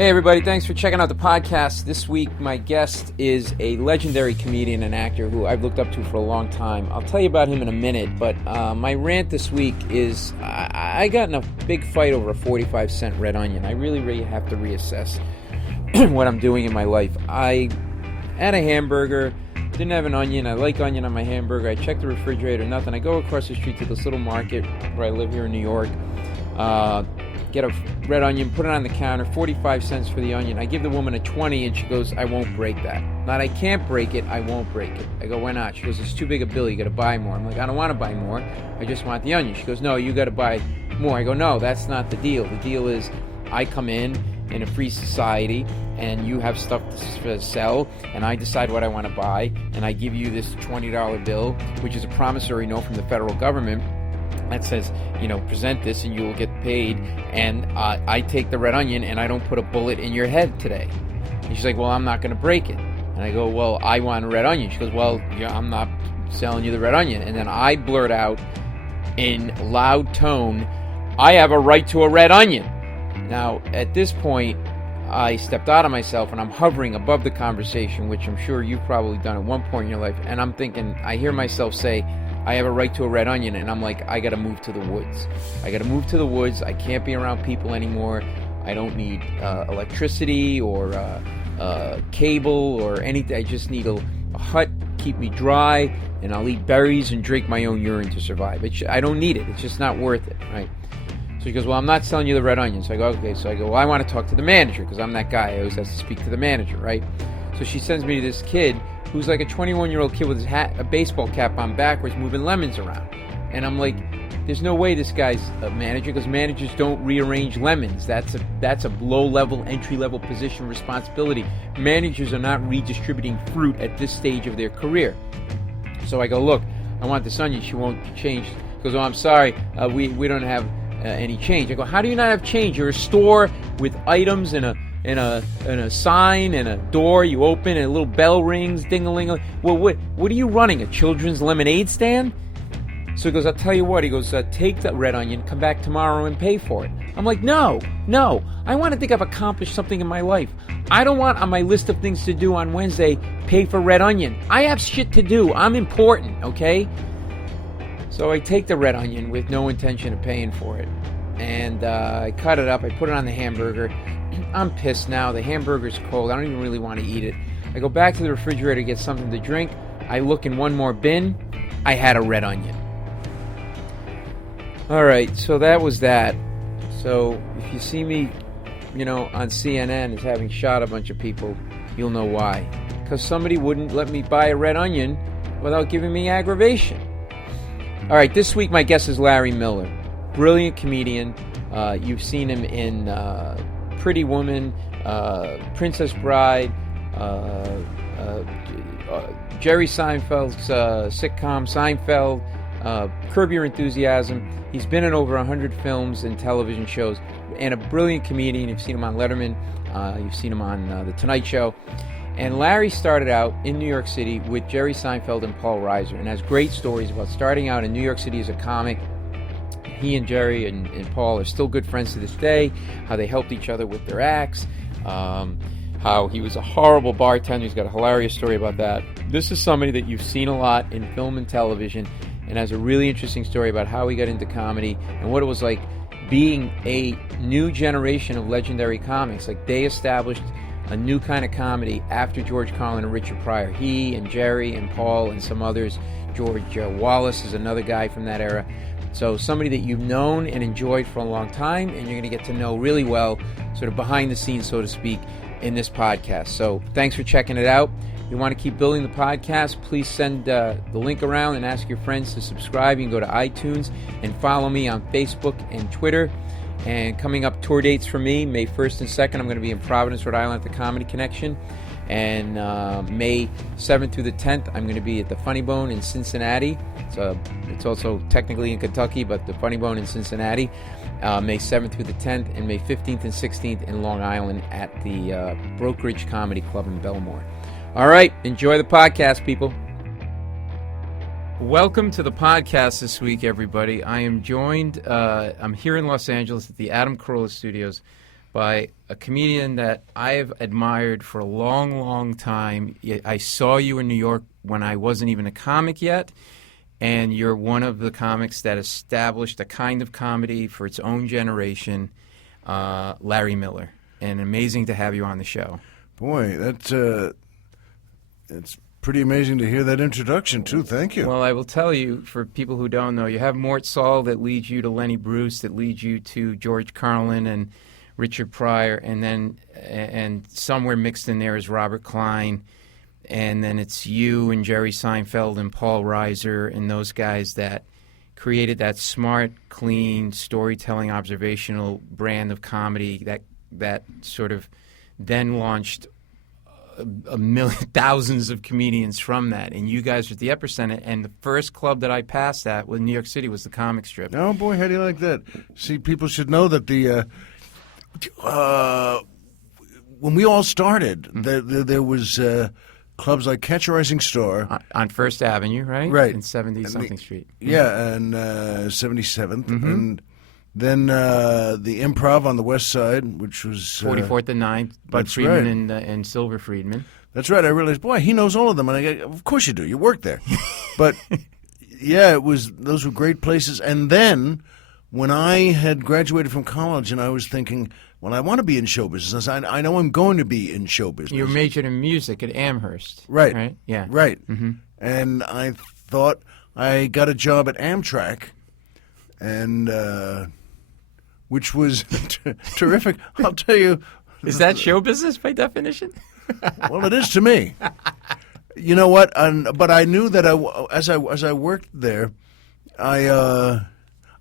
Hey everybody, thanks for checking out the podcast. This week my guest is a legendary comedian and actor who I've looked up to for a long time. I'll tell you about him in a minute, but my rant this week is I got in a big fight over a 45-cent red onion. I really have to reassess what I'm doing in my life. I had a hamburger, didn't have an onion. I like onion on my hamburger. I checked the refrigerator, nothing. I go across the street to this little market where I live here in New York. Get a red onion, put it on the counter, 45 cents for the onion. I give the woman a 20 and she goes, I won't break that. Not I can't break it, I won't break it. I go, why not? She goes, it's too big a bill, you gotta buy more. I'm like, I don't want to buy more, I just want the onion. She goes, no, you gotta buy more. I go, no, that's not the deal. The deal is I come in a free society and you have stuff to sell and I decide what I want to buy and I give you this $20 bill, which is a promissory note from the federal government that says, present this and you will get paid, and I take the red onion and I don't put a bullet in your head today. And she's like, well, I'm not going to break it. And I go, well, I want a red onion. She goes, well, yeah, I'm not selling you the red onion. And then I blurt out in loud tone, I have a right to a red onion. Now, at this point, I stepped out of myself and I'm hovering above the conversation, which I'm sure you've probably done at one point in your life. And I'm thinking, I hear myself say, I have a right to a red onion, and I'm like, I gotta move to the woods. I can't be around people anymore. I don't need electricity or cable or anything. I just need a hut, keep me dry, and I'll eat berries and drink my own urine to survive. I don't need it. It's just not worth it, right? So she goes, well, I'm not selling you the red onion. So I go, okay. So I go, well, I want to talk to the manager because I'm that guy. I always have to speak to the manager, right? So she sends me to this kid who's like a 21-year-old kid with his hat, a baseball cap on backwards, moving lemons around. And I'm like, there's no way this guy's a manager, because managers don't rearrange lemons. That's a low-level, entry-level position responsibility. Managers are not redistributing fruit at this stage of their career. So I go, look, I want this onion. She won't change. She goes, oh, I'm sorry, we don't have any change. I go, how do you not have change? You're a store with items and a sign and a door you open and a little bell rings, ding-a-ling. Well, what are you running, a children's lemonade stand? So he goes, I'll tell you what. He goes, take that red onion, come back tomorrow and pay for it. I'm like, no. I want to think I've accomplished something in my life. I don't want on my list of things to do on Wednesday, pay for red onion. I have shit to do. I'm important, okay? So I take the red onion with no intention of paying for it. And I cut it up. I put it on the hamburger. I'm pissed now. The hamburger's cold. I don't even really want to eat it. I go back to the refrigerator to get something to drink. I look in one more bin. I had a red onion. All right, so that was that. So if you see me, on CNN as having shot a bunch of people, you'll know why. Because somebody wouldn't let me buy a red onion without giving me aggravation. All right, this week my guest is Larry Miller. Brilliant comedian. You've seen him in Pretty Woman, Princess Bride, Jerry Seinfeld's sitcom Seinfeld, Curb Your Enthusiasm. He's been in over 100 films and television shows, and a brilliant comedian. You've seen him on Letterman, you've seen him on The Tonight Show. And Larry started out in New York City with Jerry Seinfeld and Paul Reiser, and has great stories about starting out in New York City as a comic. He and Jerry and Paul are still good friends to this day, how they helped each other with their acts, how he was a horrible bartender. He's got a hilarious story about that. This is somebody that you've seen a lot in film and television, and has a really interesting story about how he got into comedy and what it was like being a new generation of legendary comics. Like, they established a new kind of comedy after George Carlin and Richard Pryor. He and Jerry and Paul and some others. George Wallace is another guy from that era. So somebody that you've known and enjoyed for a long time, and you're going to get to know really well, sort of behind the scenes, so to speak, in this podcast. So thanks for checking it out. If you want to keep building the podcast, please send the link around and ask your friends to subscribe. You can go to iTunes and follow me on Facebook and Twitter. And coming up, tour dates for me, May 1st and 2nd, I'm going to be in Providence, Rhode Island at the Comedy Connection. And May 7th through the 10th, I'm going to be at the Funny Bone in Cincinnati. It's also technically in Kentucky, but the Funny Bone in Cincinnati. May 7th through the 10th, and May 15th and 16th in Long Island at the Brokerage Comedy Club in Belmore. All right, enjoy the podcast, people. Welcome to the podcast this week, everybody. I am joined, I'm here in Los Angeles at the Adam Carolla Studios by a comedian that I've admired for a long, long time. I saw you in New York when I wasn't even a comic yet, and you're one of the comics that established a kind of comedy for its own generation, Larry Miller. And amazing to have you on the show. Boy, it's pretty amazing to hear that introduction, too. Thank you. Well, I will tell you, for people who don't know, you have Mort Saul that leads you to Lenny Bruce, that leads you to George Carlin and Richard Pryor, and somewhere mixed in there is Robert Klein, and then it's you and Jerry Seinfeld and Paul Reiser and those guys that created that smart, clean, storytelling, observational brand of comedy that sort of then launched a million, thousands of comedians from that, and you guys were at the epicenter. And the first club that I passed at in New York City was the Comic Strip. Oh boy, how do you like that? See, people should know that when we all started, there was clubs like Catch a Rising Star On First Avenue, right? Right. In 70-something Street. Yeah, and 77th, and then the Improv on the West Side, which was 44th and 9th, Bud that's Friedman right. and Silver Friedman. That's right. I realized, boy, he knows all of them, and I go, of course you do. You work there, but yeah, those were great places. And then when I had graduated from college, and I was thinking, well, I want to be in show business. I know I'm going to be in show business. You majored in music at Amherst. Right. Right? Yeah. Right. And I thought I got a job at Amtrak, and which was terrific. I'll tell you. Is that show business by definition? Well, it is to me. You know what? But I knew that as I worked there, I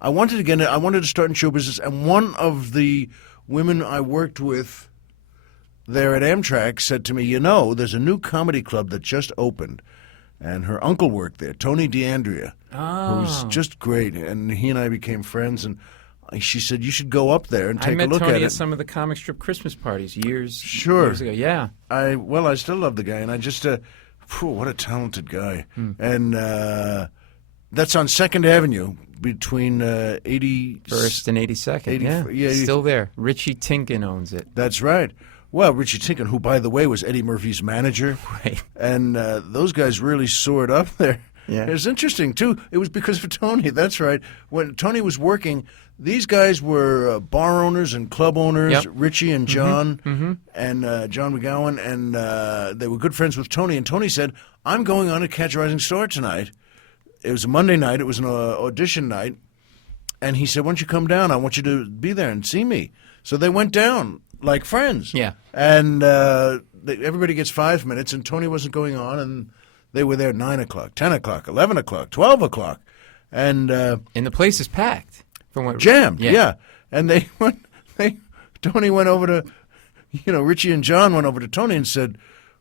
wanted to get in, I wanted to start in show business, and one of the women I worked with there at Amtrak said to me, you know, there's a new comedy club that just opened, and her uncle worked there, Tony DeAndrea, who's just great, and he and I became friends, and she said, you should go up there and take a look Tony at it. at some of the Comic Strip Christmas parties years ago. Yeah. I still love the guy, and I just, what a talented guy. And that's on 2nd Avenue between 81st and 82nd. Yeah, still there. Richie Tinkin owns it. That's right. Well, Richie Tinkin, who, by the way, was Eddie Murphy's manager. Right. And those guys really soared up there. Yeah. It was interesting, too. It was because of Tony. That's right. When Tony was working, these guys were bar owners and club owners, Richie and John, and John McGowan, and they were good friends with Tony. And Tony said, I'm going on to Catch a Rising Star tonight. It was a Monday night. It was an audition night. And he said, why don't you come down? I want you to be there and see me. So they went down like friends. Yeah. And everybody gets 5 minutes, and Tony wasn't going on, and they were there 9 o'clock, 10 o'clock, 11 o'clock, 12 o'clock. And the place is packed. From what, jammed, yeah. And Tony went over to, Richie and John went over to Tony and said,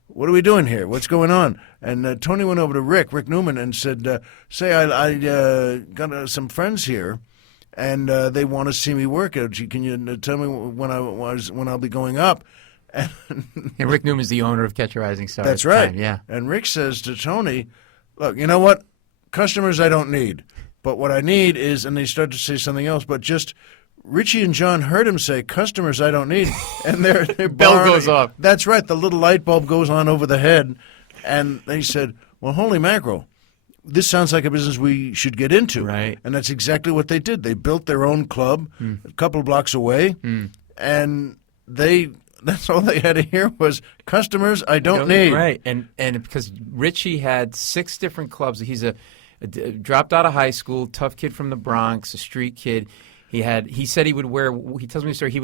what are we doing here? What's going on? And Tony went over to Rick Newman, and said, say, I got some friends here, and they want to see me work. Can you tell me when I'll be going up? And Rick Newman's the owner of Catch a Rising Star. That's right. Time, yeah. And Rick says to Tony, look, you know what? Customers I don't need. But what I need is, and they start to say something else, but just Richie and John heard him say, customers I don't need. And their bell goes off. That's right. The little light bulb goes on over the head. And they said, well, holy mackerel, this sounds like a business we should get into. Right. And that's exactly what they did. They built their own club a couple of blocks away, and that's all they had to hear was customers I don't need. Right. And because Richie had 6 different clubs. He's a dropped out of high school, tough kid from the Bronx, a street kid. He said he would wear, he tells me the story, he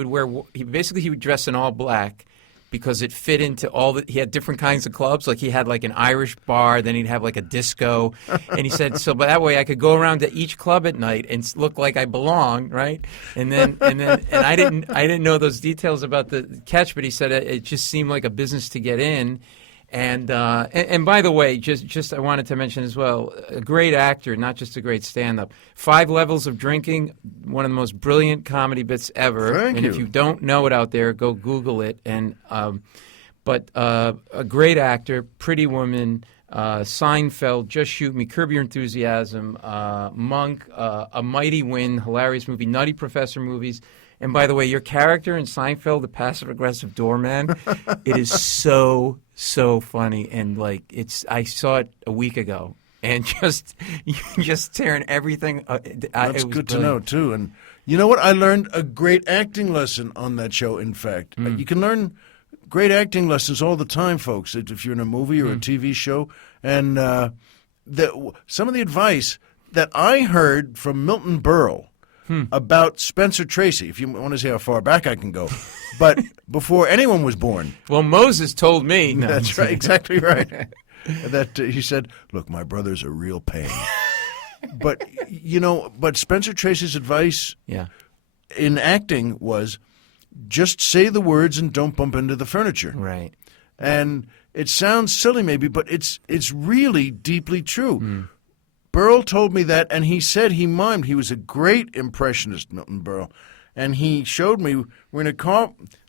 would dress in all black because it fit into he had different kinds of clubs. Like he had like an Irish bar, then he'd have like a disco. And he said, so but that way I could go around to each club at night and look like I belong, right? And I didn't know those details about the Catch, but he said it just seemed like a business to get in. And by the way, just I wanted to mention as well, a great actor, not just a great stand-up. 5 Levels of Drinking, one of the most brilliant comedy bits ever. Thank and you. if you don't know it out there, go Google it. And but a great actor, Pretty Woman, Seinfeld, Just Shoot Me, Curb Your Enthusiasm, Monk, A Mighty Wind, hilarious movie, Nutty Professor movies. And by the way, your character in Seinfeld, the passive-aggressive doorman, it is so funny. And I saw it a week ago, and just tearing everything. That's good to know too. And you know what? I learned a great acting lesson on that show. In fact, you can learn great acting lessons all the time, folks. If you're in a movie or a TV show, and some of the advice that I heard from Milton Berle. About Spencer Tracy, if you want to see how far back I can go. But before anyone was born. Well, Moses told me. No, that's right, exactly right. That he said, look, my brother's a real pain. But Spencer Tracy's advice in acting was just say the words and don't bump into the furniture. Right. And it sounds silly maybe, but it's really deeply true. Berle told me that, and he said he mimed. He was a great impressionist, Milton Berle. And he showed me, we're in a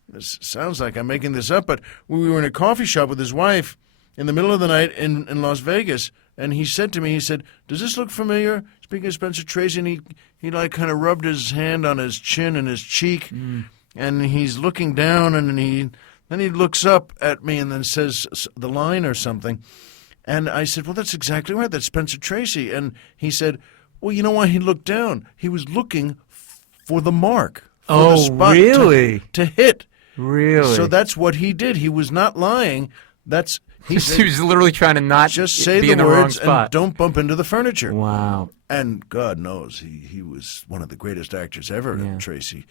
this sounds like I'm making this up, but we were in a coffee shop with his wife in the middle of the night in Las Vegas, and he said to me, does this look familiar? Speaking of Spencer Tracy, and he kind of rubbed his hand on his chin and his cheek, and he's looking down, and then he looks up at me and then says the line or something. And I said, well, that's exactly right. That's Spencer Tracy. And he said, well, you know why he looked down? He was looking for the mark, for the spot really? To hit. Really? So that's what he did. He was not lying. He was literally trying to not just say be the in the words wrong spot. And don't bump into the furniture. Wow. And God knows he was one of the greatest actors ever, Tracy.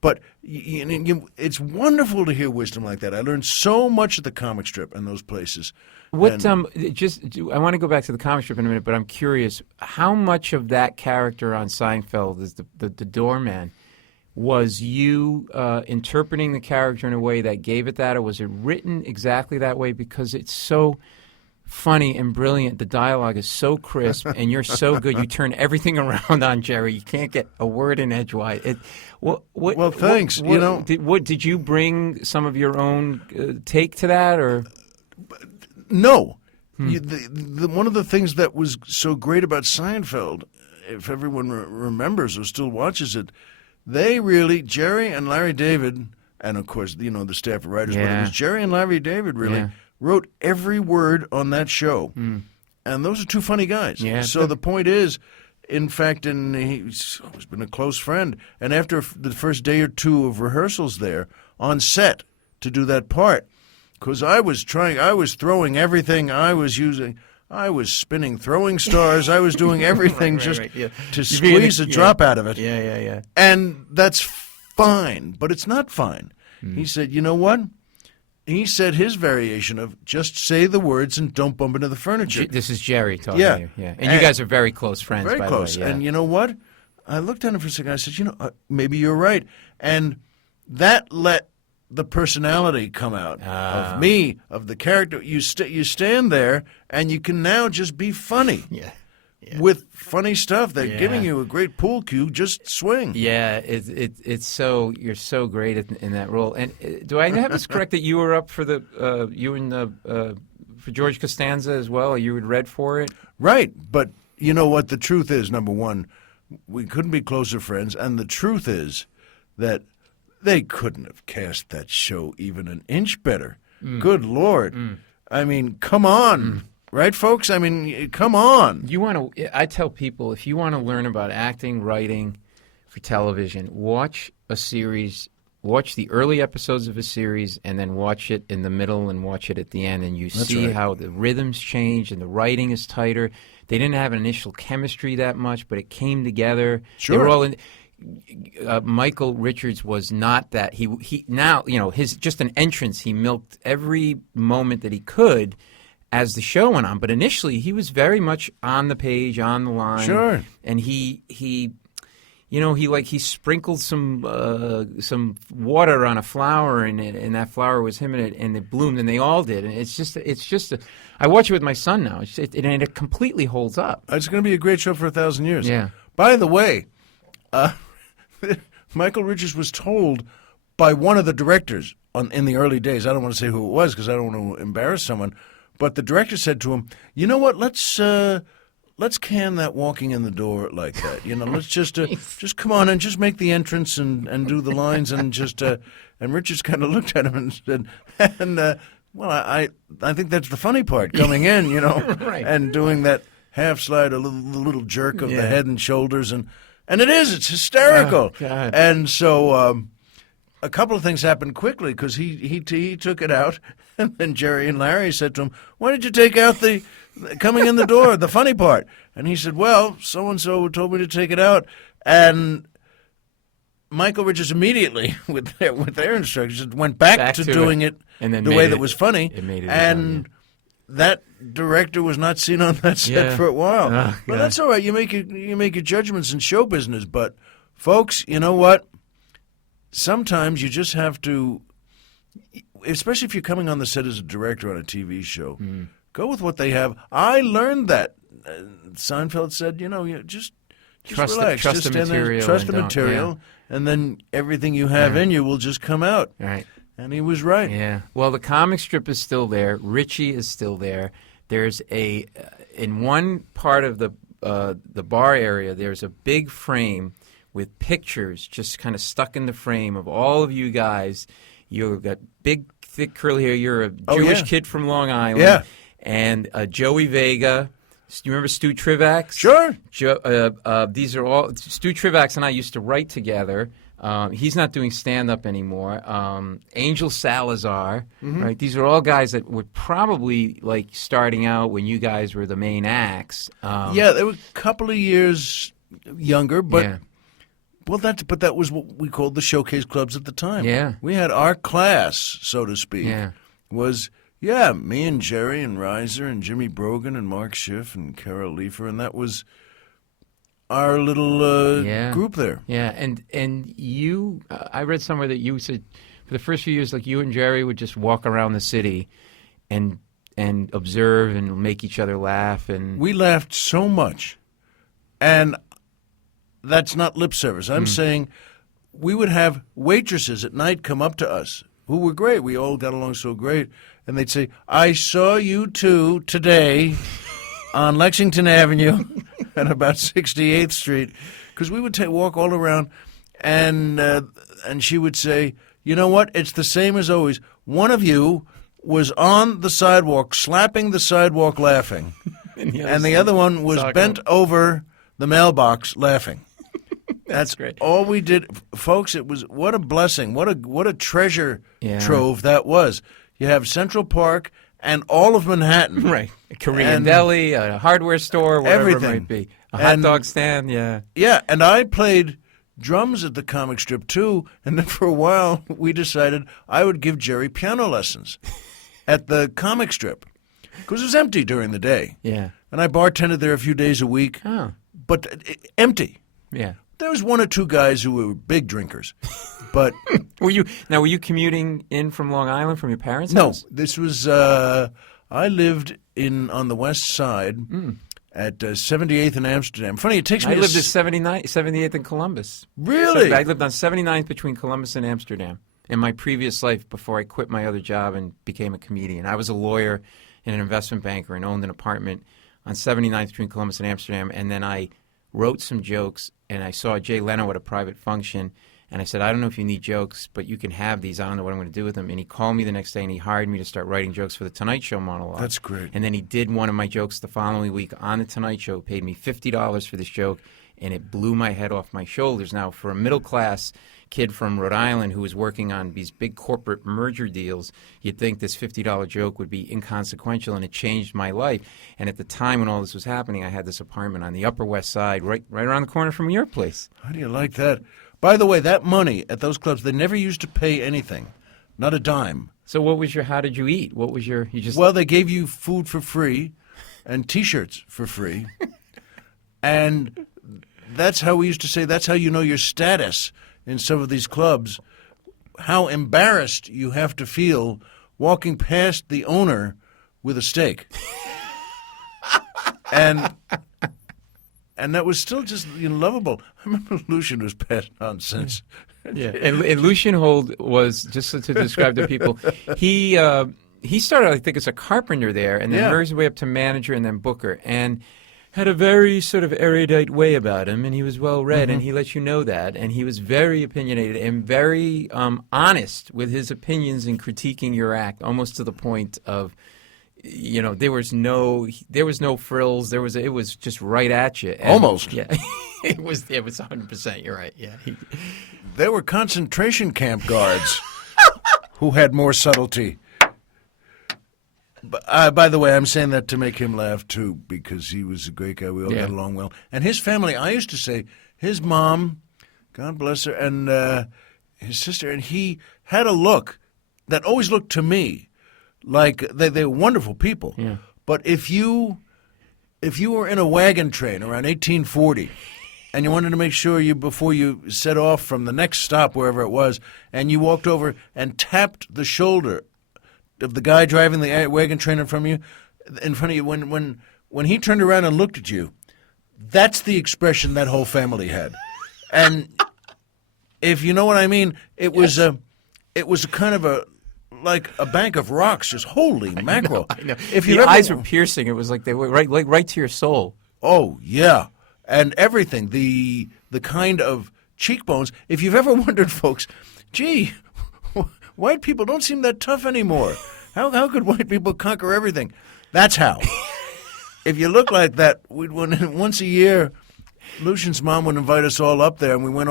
But it's wonderful to hear wisdom like that. I learned so much at the comic strip and those places. I want to go back to the comic strip in a minute, but I'm curious, how much of that character on Seinfeld is the doorman? Was you interpreting the character in a way that gave it that, or was it written exactly that way? Because it's so funny and brilliant. The dialogue is so crisp, and you're so good. You turn everything around on Jerry. You can't get a word in edgewise. Well, thanks. Did you bring some of your own take to that, or? No. One of the things that was so great about Seinfeld, if everyone remembers or still watches it, Jerry and Larry David, and of course, the staff of writers, but it was Jerry and Larry David wrote every word on that show. And those are two funny guys. Yeah, so the point is, in fact, and he's always been a close friend, and after the first day or two of rehearsals there on set to do that part, because I was throwing everything I was spinning throwing stars. I was doing everything to squeeze a drop out of it. Yeah. And that's fine, but it's not fine. He said, you know what? He said his variation of just say the words and don't bump into the furniture. This is Jerry talking to you. Yeah. And you guys are very close friends, very by close. the way. Yeah. And you know what? I looked at him for a second. I said, maybe you're right. And that let the personality come out of me, of the character. You stand there, and you can now just be funny. Yeah. With funny stuff. They're giving you a great pool cue. Just swing. Yeah, it's so you're so great in that role. And do I have this correct that you were up for for George Costanza as well? You had read for it, right? But you know what? The truth is, number one, we couldn't be closer friends, and the truth is that they couldn't have cast that show even an inch better. Good Lord! I mean, come on. Right, folks? I mean, come on. I tell people, if you want to learn about acting, writing for television, watch a series, watch the early episodes of a series, and then watch it in the middle and watch it at the end, and see how the rhythms change and the writing is tighter. They didn't have an initial chemistry that much, but it came together. Sure. They were all in. Michael Richards was not that. He now, his just an entrance. He milked every moment that he could as the show went on, but initially he was very much on the page, on the line. Sure. And he sprinkled some water on a flower, and that flower was him, and it bloomed, and they all did. And it's just I watch it with my son now. And it completely holds up. It's going to be a great show for 1,000 years. Yeah. By the way, Michael Richards was told by one of the directors in the early days. I don't want to say who it was because I don't want to embarrass someone. But the director said to him, "You know what? Let's can that walking in the door like that. Let's just come on and just make the entrance and do the lines and just." And Richards kind of looked at him and said, "Well, I think that's the funny part, coming in, Right. and doing that half slide, a little jerk of the head and shoulders, and it's hysterical." Oh, God. And so a couple of things happened quickly because he took it out, and then Jerry and Larry said to him, "Why did you take out the coming in the door, the funny part?" And he said, "Well, so and so told me to take it out," and Michael Richards immediately, with their instructions, went back to doing it and then the way that was funny. It made it and that director was not seen on that set for a while. Oh, but that's all right. You make your judgments in show business. But folks, you know what? Sometimes you just have to, especially if you're coming on the set as a director on a TV show, go with what they have. I learned that. Seinfeld said, just relax, trust just the material, trust the material, and then everything you have in you will just come out. Right. And he was right. Yeah. Well, the comic strip is still there. Richie is still there. There's in one part of the bar area, there's a big frame with pictures just kind of stuck in the frame of all of you guys. You've got big, thick curly hair. You're a Jewish kid from Long Island. Yeah. And Joey Vega. You remember Stu Trivax? Sure. These are all Stu Trivax and I used to write together. He's not doing stand-up anymore. Angel Salazar, right? These are all guys that were probably like starting out when you guys were the main acts. They were a couple of years younger, but that was what we called the showcase clubs at the time. Yeah, we had our class, so to speak. Yeah, was me and Jerry and Reiser and Jimmy Brogan and Mark Schiff and Carol Leifer, and that was our little group there. Yeah, and you, I read somewhere that you said for the first few years, like you and Jerry would just walk around the city and observe and make each other laugh. And we laughed so much, and that's not lip service. I'm saying we would have waitresses at night come up to us who were great. We all got along so great, and they'd say, "I saw you two today on Lexington Avenue at about 68th Street," because we would walk all around, and she would say, "You know what? It's the same as always. One of you was on the sidewalk, slapping the sidewalk, laughing, and the other one was bent over the mailbox, laughing." That's great. All we did, folks. It was what a blessing, what a treasure trove that was. You have Central Park and all of Manhattan, right? A Korean deli, a hardware store, whatever everything. It might be, a hot dog stand. Yeah. And I played drums at the comic strip too. And then for a while, we decided I would give Jerry piano lessons at the comic strip because it was empty during the day. Yeah. And I bartended there a few days a week. Oh. But empty. Yeah. There was one or two guys who were big drinkers, but were you commuting in from Long Island from your parents' no, house? this was I lived on the west side at 78th and Amsterdam. Funny, it takes me. I lived at 78th in Columbus. Really? So I lived on 79th between Columbus and Amsterdam in my previous life before I quit my other job and became a comedian. I was a lawyer and an investment banker and owned an apartment on 79th between Columbus and Amsterdam, and then I wrote some jokes, and I saw Jay Leno at a private function, and I said, "I don't know if you need jokes, but you can have these. I don't know what I'm going to do with them." And he called me the next day, and he hired me to start writing jokes for the Tonight Show monologue. That's great. And then he did one of my jokes the following week on the Tonight Show, paid me $50 for this joke, and it blew my head off my shoulders. Now, for a middle-class kid from Rhode Island who was working on these big corporate merger deals, you'd think this $50 joke would be inconsequential, and it changed my life. And at the time when all this was happening, I had this apartment on the Upper West Side, right around the corner from your place. How do you like that? By the way, that money at those clubs, they never used to pay anything, not a dime. So how did you eat? What was you just... Well, they gave you food for free and T-shirts for free. And that's how we used to say, that's how you know your status in some of these clubs, how embarrassed you have to feel walking past the owner with a steak. And that was still just lovable. I remember Lucian was passing nonsense. Yeah, and Lucian Hold was, just to describe to people, he he started, I think, as a carpenter there, and then Yeah. worked his way up to manager and then booker, and had a very sort of erudite way about him, and he was well-read, and he let you know that, and he was very opinionated and very honest with his opinions in critiquing your act, almost to the point of, there was no frills, it was just right at you. And, Almost. Yeah. It was 100%, you're right, yeah. There were concentration camp guards who had more subtlety. By the way, I'm saying that to make him laugh, too, because he was a great guy. We all got along well. And his family, I used to say, his mom, God bless her, and his sister, and he had a look that always looked to me like they were wonderful people. Yeah. But if you were in a wagon train around 1840 and you wanted to make sure before you set off from the next stop, wherever it was, and you walked over and tapped the shoulder of the guy driving the wagon train in front of you, when he turned around and looked at you, that's the expression that whole family had. And if you know what I mean, it was a kind of like a bank of rocks, just holy mackerel. I know. If the eyes were piercing. It was like they were right to your soul. Oh yeah, and everything. The kind of cheekbones. If you've ever wondered, folks, gee, white people don't seem that tough anymore. How could white people conquer everything? That's how. If you look like that, once a year, Lucian's mom would invite us all up there, and we went.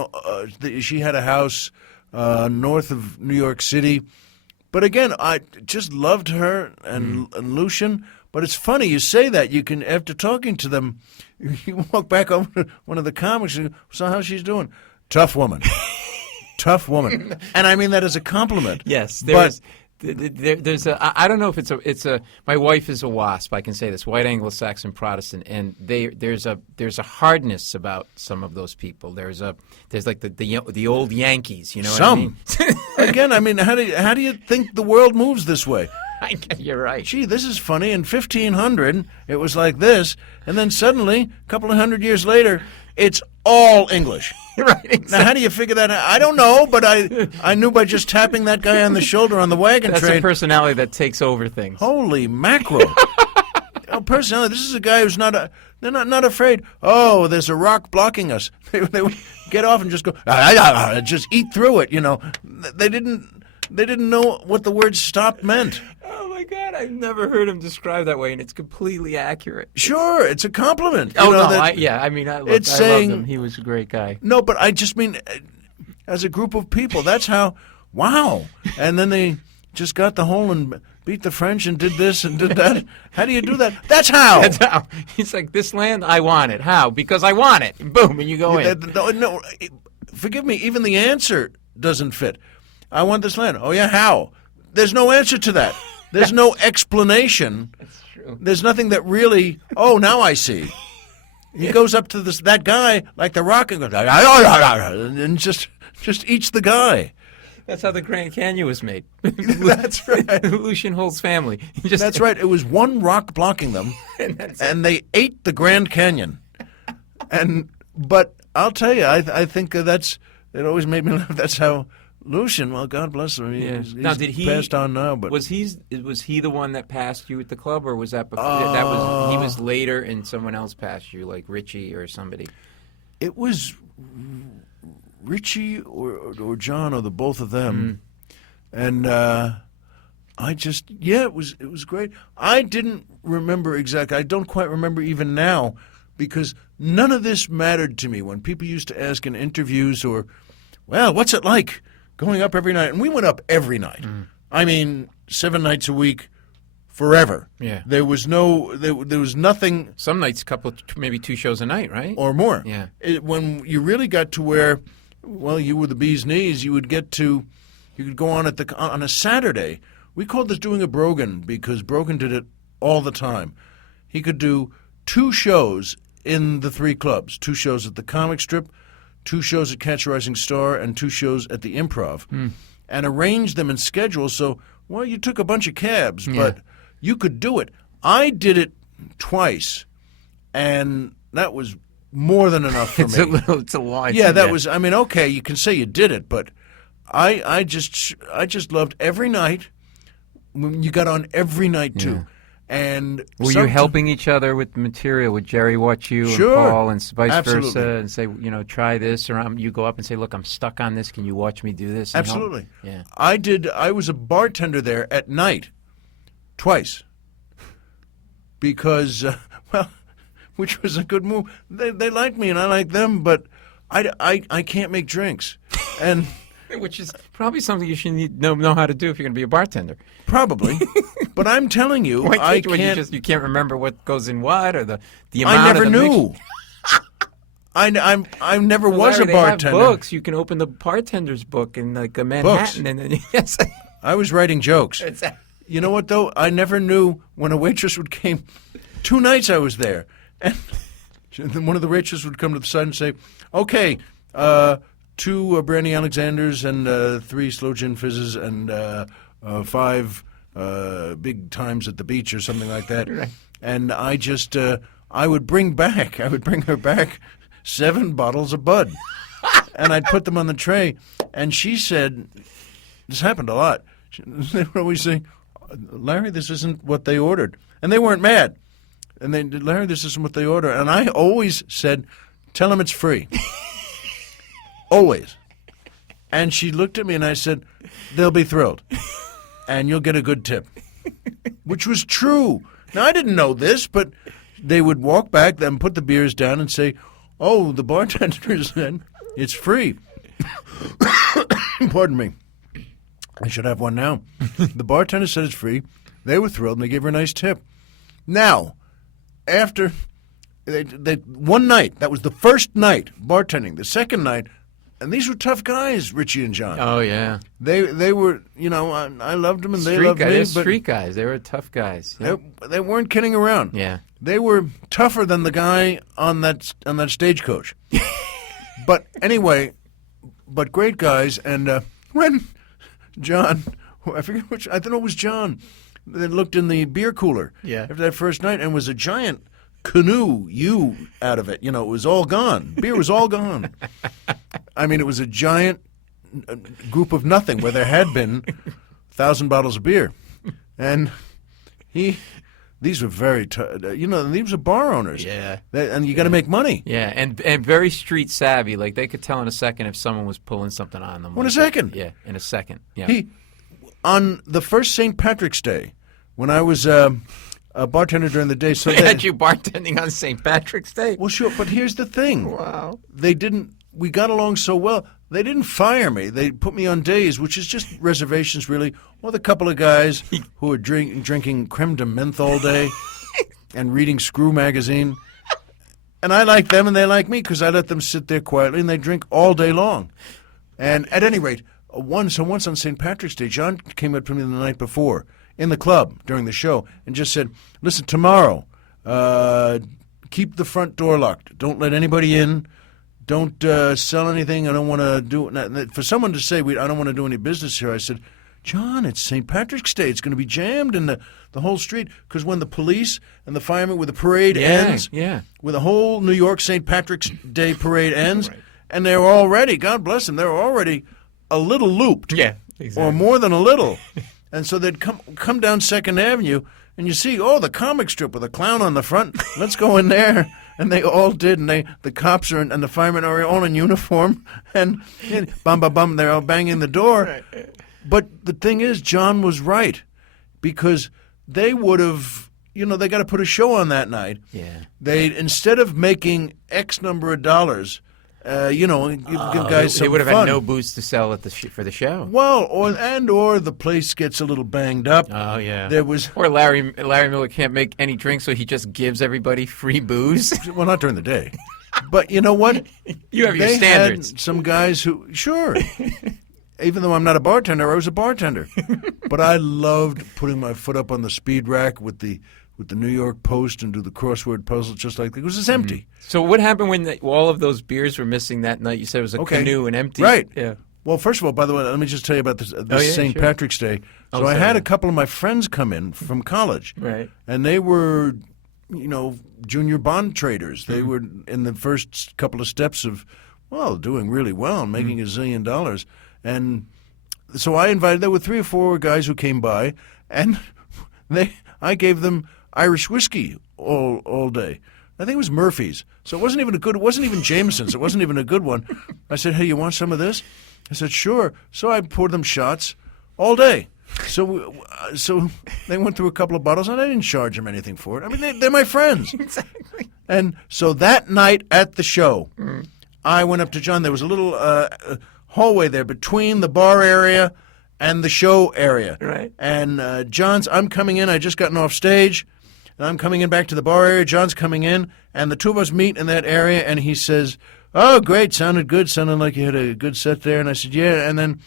She had a house north of New York City. But again, I just loved her and Lucian. But it's funny you say that. You can, after talking to them, you walk back over to one of the comics and so how's she doing? Tough woman. Tough woman. And I mean that as a compliment. Yes, there's I don't know if it's a my wife is a WASP, I can say this, white Anglo-Saxon Protestant, and there's a hardness about some of those people. There's like the old Yankees, you know what I mean? Again, I mean, how do you think the world moves this way? You're right. Gee, this is funny. In 1500, it was like this, and then suddenly, a couple of 100 years later, it's all English. Right, exactly. Now, how do you figure that out? I don't know, but I knew by just tapping that guy on the shoulder on the wagon train. That's a personality that takes over things. Holy mackerel. Personality. This is a guy who's they're not afraid. Oh, there's a rock blocking us. They would get off and just go, just eat through it, you know. They didn't know what the word stop meant. Oh my God, I've never heard him described that way, and it's completely accurate. Sure, it's a compliment. I love saying, him. He was a great guy. No, but I just mean, as a group of people, that's how, wow. And then they just got the whole and beat the French and did this and did that. How do you do that? That's how. That's how. He's like, this land, I want it. How? Because I want it. Boom, and you go in. No, forgive me, even the answer doesn't fit. I want this land. Oh, yeah, how? There's no answer to that. There's no explanation. That's true. There's nothing that really, oh, now I see. He goes up to that guy like the Rock and goes, and just eats the guy. That's how the Grand Canyon was made. That's right. Lucian Holt's family. That's right. It was one rock blocking them, and they ate the Grand Canyon. But I'll tell you, I think it always made me laugh. That's how Lucian, well, God bless him. He's now, did he passed on now? But was he the one that passed you at the club, or was that before? He was later, and someone else passed you, like Richie or somebody. It was Richie or John or the both of them, and it was great. I didn't remember exactly. I don't quite remember even now, because none of this mattered to me when people used to ask in interviews or, well, what's it like going up every night? And we went up every night. I mean, 7 nights a week, forever. Yeah. There was nothing. Some nights, maybe 2 shows a night, right? Or more. Yeah. When you really got to where, well, you were the bee's knees, you could go on on a Saturday. We called this doing a Brogan because Brogan did it all the time. He could do 2 shows in the 3 clubs, 2 shows at the Comic Strip, 2 shows at Catch a Rising Star, and 2 shows at the Improv, and arrange them in schedules. So, well, you took a bunch of cabs, but you could do it. I did it twice, and that was more than enough for me. It's a lot. Yeah, that was. I mean, okay, you can say you did it, but I just loved every night when you got on every night too. Yeah. And were you helping each other with the material? Would Jerry watch you Sure. and Paul and vice Absolutely. versa and say, try this? Or you go up and say, look, I'm stuck on this. Can you watch me do this? And help? Absolutely. Yeah. I was a bartender there at night, twice. Because, which was a good move. They liked me and I liked them, but I can't make drinks. And which is probably something you should know how to do if you're going to be a bartender. Probably. But I'm telling you, I can't. You can't remember what goes in what or the amount I never of the knew. I never was Larry, a bartender. They have books. You can open the bartender's book in like a Manhattan, and then yes. I was writing jokes. You know what though? I never knew when a waitress would came. 2 nights I was there, and one of the waitresses would come to the side and say, "Okay, 2 brandy Alexanders and 3 slow gin fizzes and 5 big times at the beach or something like that." Right. And I just I would bring her back 7 bottles of Bud, and I'd put them on the tray. And she said, this happened a lot. They would always say, "Larry, this isn't what they ordered," and they weren't mad. And they, "Larry, this isn't what they ordered." And I always said, "Tell them it's free." Always. And she looked at me and I said, "They'll be thrilled. And you'll get a good tip." Which was true. Now, I didn't know this, but they would walk back, then put the beers down and say, "Oh, the bartender said it's free." Pardon me. I should have one now. The bartender said it's free. They were thrilled and they gave her a nice tip. Now, after one night, that was the first night bartending. The second night, and these were tough guys, Richie and John. Oh yeah, they were. I loved them and they street loved guys, me. But street guys, they were tough guys. Yeah. They weren't kidding around. Yeah, they were tougher than the guy on that stagecoach. But anyway, but great guys. And when John, I forget which, I thought it was John, that looked in the beer cooler after that first night and was a giant canoe out of it. It was all gone. Beer was all gone. I mean, it was a giant group of nothing where there had been 1,000 bottles of beer. And these were very, these were bar owners. Yeah. And you got to make money. Yeah, and very street savvy. Like they could tell in a second if someone was pulling something on them. In a second. Yeah, in a second. Yeah. On the first St. Patrick's Day, when I was a bartender during the day, so they had you bartending on St. Patrick's Day. Well, sure, but here's the thing. Wow. We got along so well. They didn't fire me. They put me on days, which is just reservations, really, with a couple of guys who were drinking creme de menthe all day and reading Screw magazine. And I like them and they like me because I let them sit there quietly and they drink all day long. And at any rate, once on St. Patrick's Day, John came up to me the night before in the club during the show and just said, "Listen, tomorrow, keep the front door locked. Don't let anybody in. Don't sell anything. I don't want to do it." For someone to say, "I don't want to do any business here," I said, "John, it's St. Patrick's Day. It's going to be jammed in the whole street." Because when the police and the firemen, when the parade ends, when the whole New York St. Patrick's Day parade ends, right. And they're already, God bless them, they're already a little looped. Yeah, exactly. Or more than a little. And so they'd come down 2nd Avenue, and you see, the comic strip with a clown on the front. Let's go in there. And they all did, and the cops and the firemen are all in uniform, and bum, bum, bum, they're all banging the door. Right. But the thing is, John was right, because they would have, they got to put a show on that night. Yeah. They, instead of making X number of dollars, give guys some they would have fun. had no booze to sell for the show. Well, or the place gets a little banged up. Oh yeah. There was, or Larry Miller can't make any drinks, so he just gives everybody free booze. Well, not during the day, but you know what? You have your standards. Had some guys who, sure. Even though I'm not a bartender, I was a bartender. But I loved putting my foot up on the speed rack with the New York Post and do the crossword puzzle just like that. It was just empty. So what happened when all of those beers were missing that night? You said it was a canoe and empty. Right. Yeah. Well, first of all, by the way, let me just tell you about this St. Sure. Patrick's Day. So I had a couple of my friends come in from college. Right. And they were, junior bond traders. They were in the first couple of steps of, doing really well and making $1 zillion. And so I invited. There were 3 or 4 guys who came by, and I gave them Irish whiskey all day. I think it was Murphy's. So it wasn't even a good. It wasn't even Jameson's. It wasn't even a good one. I said, "Hey, you want some of this?" I said, "Sure." So I poured them shots all day. So they went through a couple of bottles, and I didn't charge them anything for it. I mean, they're my friends. Exactly. And so that night at the show, I went up to John. There was a little hallway there between the bar area and the show area. Right. And I'm coming in. I just gotten off stage. And I'm coming in back to the bar area. John's coming in, and the two of us meet in that area, and he says, "Oh, great, sounded good, sounded like you had a good set there." And I said, "Yeah." And then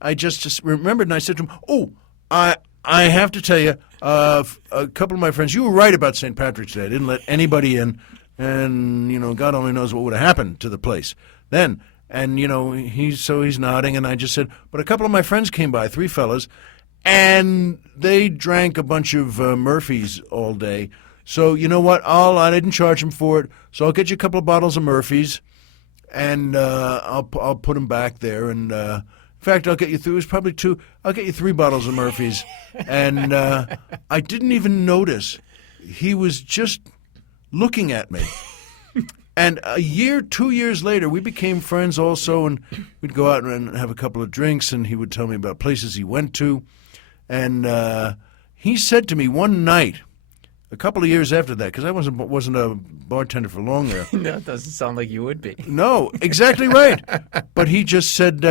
I just remembered, and I said to him, "Oh, I have to tell you, a couple of my friends, you were right about St. Patrick's Day. I didn't let anybody in, and, God only knows what would have happened to the place then." And, he's nodding, and I just said, "But a couple of my friends came by, 3 fellas, and they drank a bunch of Murphy's all day. So you know what? I didn't charge them for it. So I'll get you a couple of bottles of Murphy's, and I'll put them back there. And in fact, I'll get you through. It's probably 2. I'll get you 3 bottles of Murphy's." And I didn't even notice. He was just looking at me. And 2 years later, we became friends also, and we'd go out and have a couple of drinks, and he would tell me about places he went to. And he said to me one night, a couple of years after that, because I wasn't a bartender for long there. No, it doesn't sound like you would be. No, exactly right. But he just said,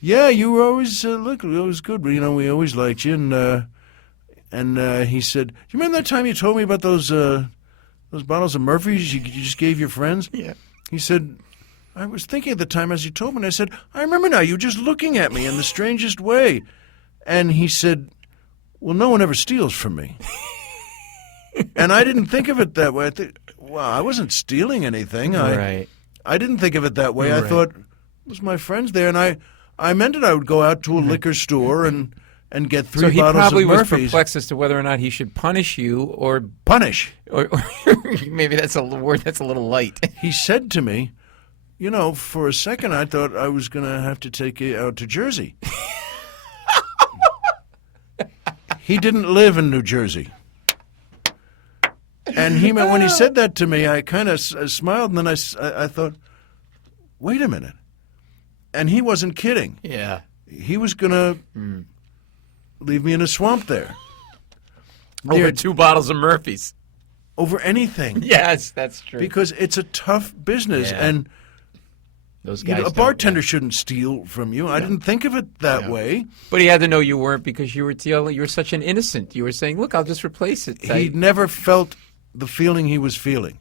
"Yeah, you were always always good. We always liked you." And he said, "Do you remember that time you told me about those bottles of Murphy's you just gave your friends?" Yeah. He said, "I was thinking at the time as you told me," and I said, "I remember now. You were just looking at me in the strangest way." And he said, "Well, no one ever steals from me." And I didn't think of it that way. I wasn't stealing anything. Right. I didn't think of it that way. I Right. thought, it was my friends there, and I meant it. I would go out to a liquor store and get 3 So he bottles probably of was Murphy's. perplexed as to whether or not he should punish you or Punish. or maybe that's a word that's a little light. He said to me, for a second I thought I was going to have to take you out to Jersey. He didn't live in New Jersey. And when he said that to me, I kind of smiled, and then I thought, wait a minute. And he wasn't kidding. Yeah. He was going to leave me in a swamp there. Over 2 bottles of Murphy's. Over anything. Yes, that's true. Because it's a tough business. Yeah. And those guys a bartender shouldn't steal from you. I didn't think of it that way. But he had to know you weren't, because you were such an innocent. You were saying, "Look, I'll just replace it." He'd never felt the feeling he was feeling.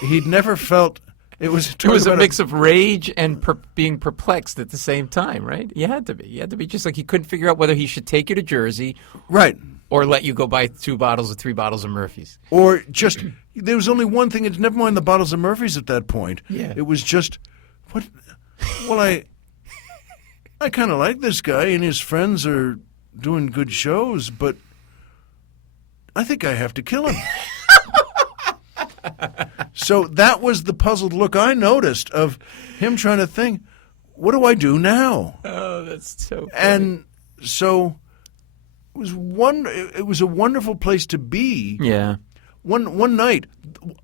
He'd never felt it was. It was a mix of rage and being perplexed at the same time, right? You had to be. You had to be, just like he couldn't figure out whether he should take you to Jersey, right, or let you go buy 2 bottles or 3 bottles of Murphy's, or just there was only one thing. It's never mind the bottles of Murphy's at that point. Yeah. It was just what. Well, I kind of like this guy, and his friends are doing good shows, but I think I have to kill him. So that was the puzzled look I noticed of him trying to think, what do I do now? Oh, that's so funny. And so it was a wonderful place to be. Yeah. One night,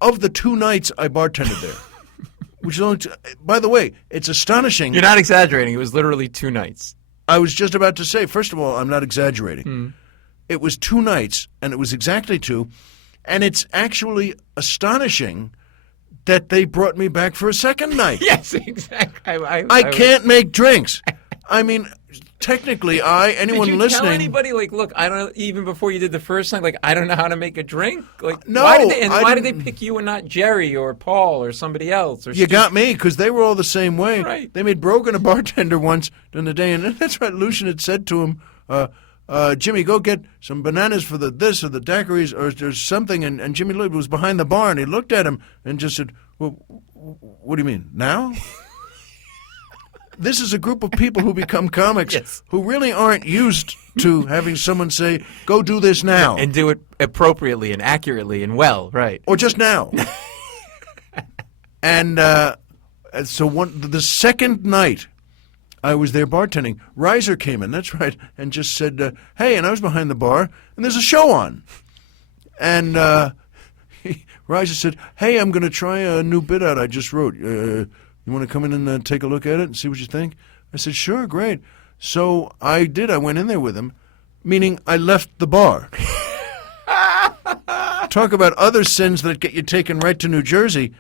of the 2 nights I bartended there, which is only by the way, it's astonishing. You're not exaggerating. It was literally 2 nights. I was just about to say, first of all, I'm not exaggerating. It was 2 nights, and it was exactly 2. And it's actually astonishing that they brought me back for a second night. Yes, exactly. I can't make drinks. I mean, technically, anyone did you listening. tell anybody, like, look, I don't know, even before you did the first night, like, I don't know how to make a drink? Like, No, why did they didn't- pick you and not Jerry or Paul or somebody else? Or You got me, because they were all the same way. Right. They made Brogan a bartender once during the day, and that's right. Lucian had said to him, Jimmy, go get some bananas for this or the daiquiris or there's something. And Jimmy was behind the bar, and he looked at him and just said, well, what do you mean, now? This is a group of people who become comics Yes. who really aren't used to having someone say, go do this now. And do it appropriately and accurately and well, right. Or just now. And so the second night I was there bartending. Reiser came in, that's right, and just said, hey, and I was behind the bar, and there's a show on. And Reiser said, hey, I'm going to try a new bit out I just wrote. You want to come in and take a look at it and see what you think? I said, sure, great. So I did. I went in there with him, meaning I left the bar. Talk about other sins that get you taken right to New Jersey.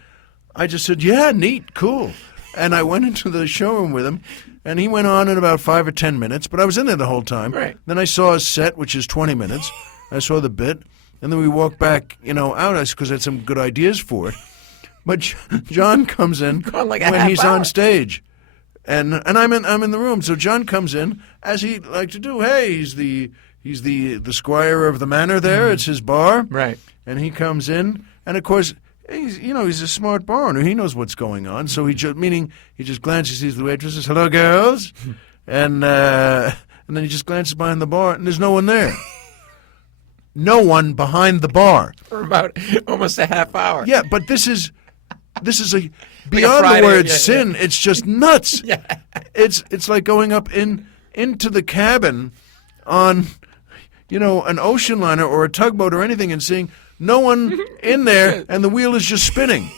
I just said, yeah, neat, cool. And I went into the showroom with him, and he went on in about 5 or 10 minutes, but I was in there the whole time. Right. Then I saw his set, which is 20 minutes. I saw the bit, and then we walked back, out, because I had some good ideas for it. But John comes in Like when he's hour. on stage, and I'm in the room. So John comes in, as he liked to do. Hey, he's the squire of the manor there. It's his bar. Right. And he comes in, and of course, he's a smart bar owner. He knows what's going on. So he just glances, sees the waitresses, hello, girls, and then he just glances behind the bar, and there's no one there. No one behind the bar. For about almost a half hour. Yeah, but this is a beyond Friday, the word yeah, sin. yeah. It's just nuts. Yeah. It's like going up into the cabin on an ocean liner or a tugboat or anything and seeing no one in there, and the wheel is just spinning.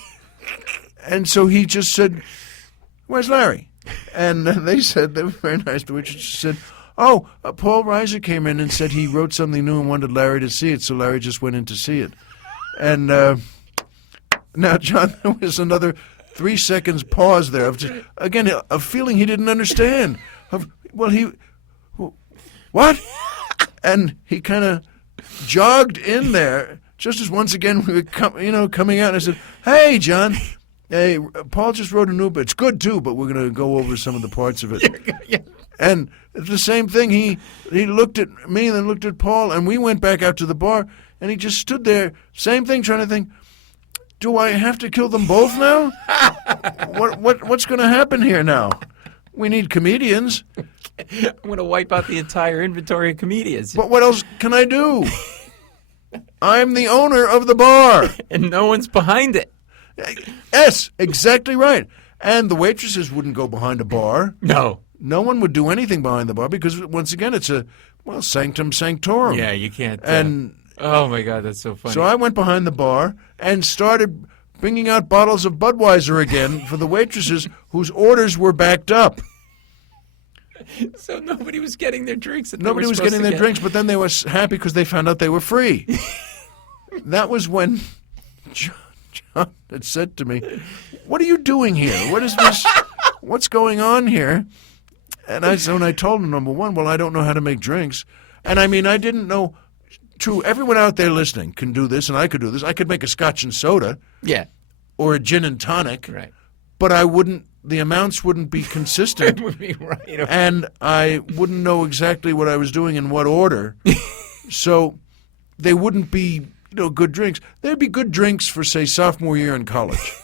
And so he just said, where's Larry? And they said, they were very nice. The waitress said, oh, Paul Reiser came in and said he wrote something new and wanted Larry to see it, so Larry just went in to see it. And now, John, there was another 3 seconds pause there of just, again, a feeling he didn't understand. What? And he kind of jogged in there, just as once again we were coming out, and I said, hey, John, hey, Paul just wrote a new bit. It's good, too, but we're going to go over some of the parts of it. Yeah. And the same thing, he looked at me and then looked at Paul, and we went back out to the bar, and he just stood there, same thing, trying to think, do I have to kill them both now? What's going to happen here now? We need comedians. I'm going to wipe out the entire inventory of comedians. But what else can I do? I'm the owner of the bar. And no one's behind it. Yes, exactly right. And the waitresses wouldn't go behind a bar. No. No one would do anything behind the bar because, once again, it's sanctum sanctorum. Yeah, you can't. And oh, my God, that's so funny. so I went behind the bar and started bringing out bottles of Budweiser again for the waitresses whose orders were backed up. So nobody was getting their drinks. Nobody was getting their drinks, but then they were happy because they found out they were free. That was when John had said to me, what are you doing here? What is this? What's going on here? And I told him, number one, well, I don't know how to make drinks. And I mean, I didn't know. True, everyone out there listening can do this, and I could do this. I could make a scotch and soda. Yeah. Or a gin and tonic. Right. But the amounts wouldn't be consistent. It would be right. And I wouldn't know exactly what I was doing in what order. So they wouldn't be, good drinks. They'd be good drinks for, say, sophomore year in college,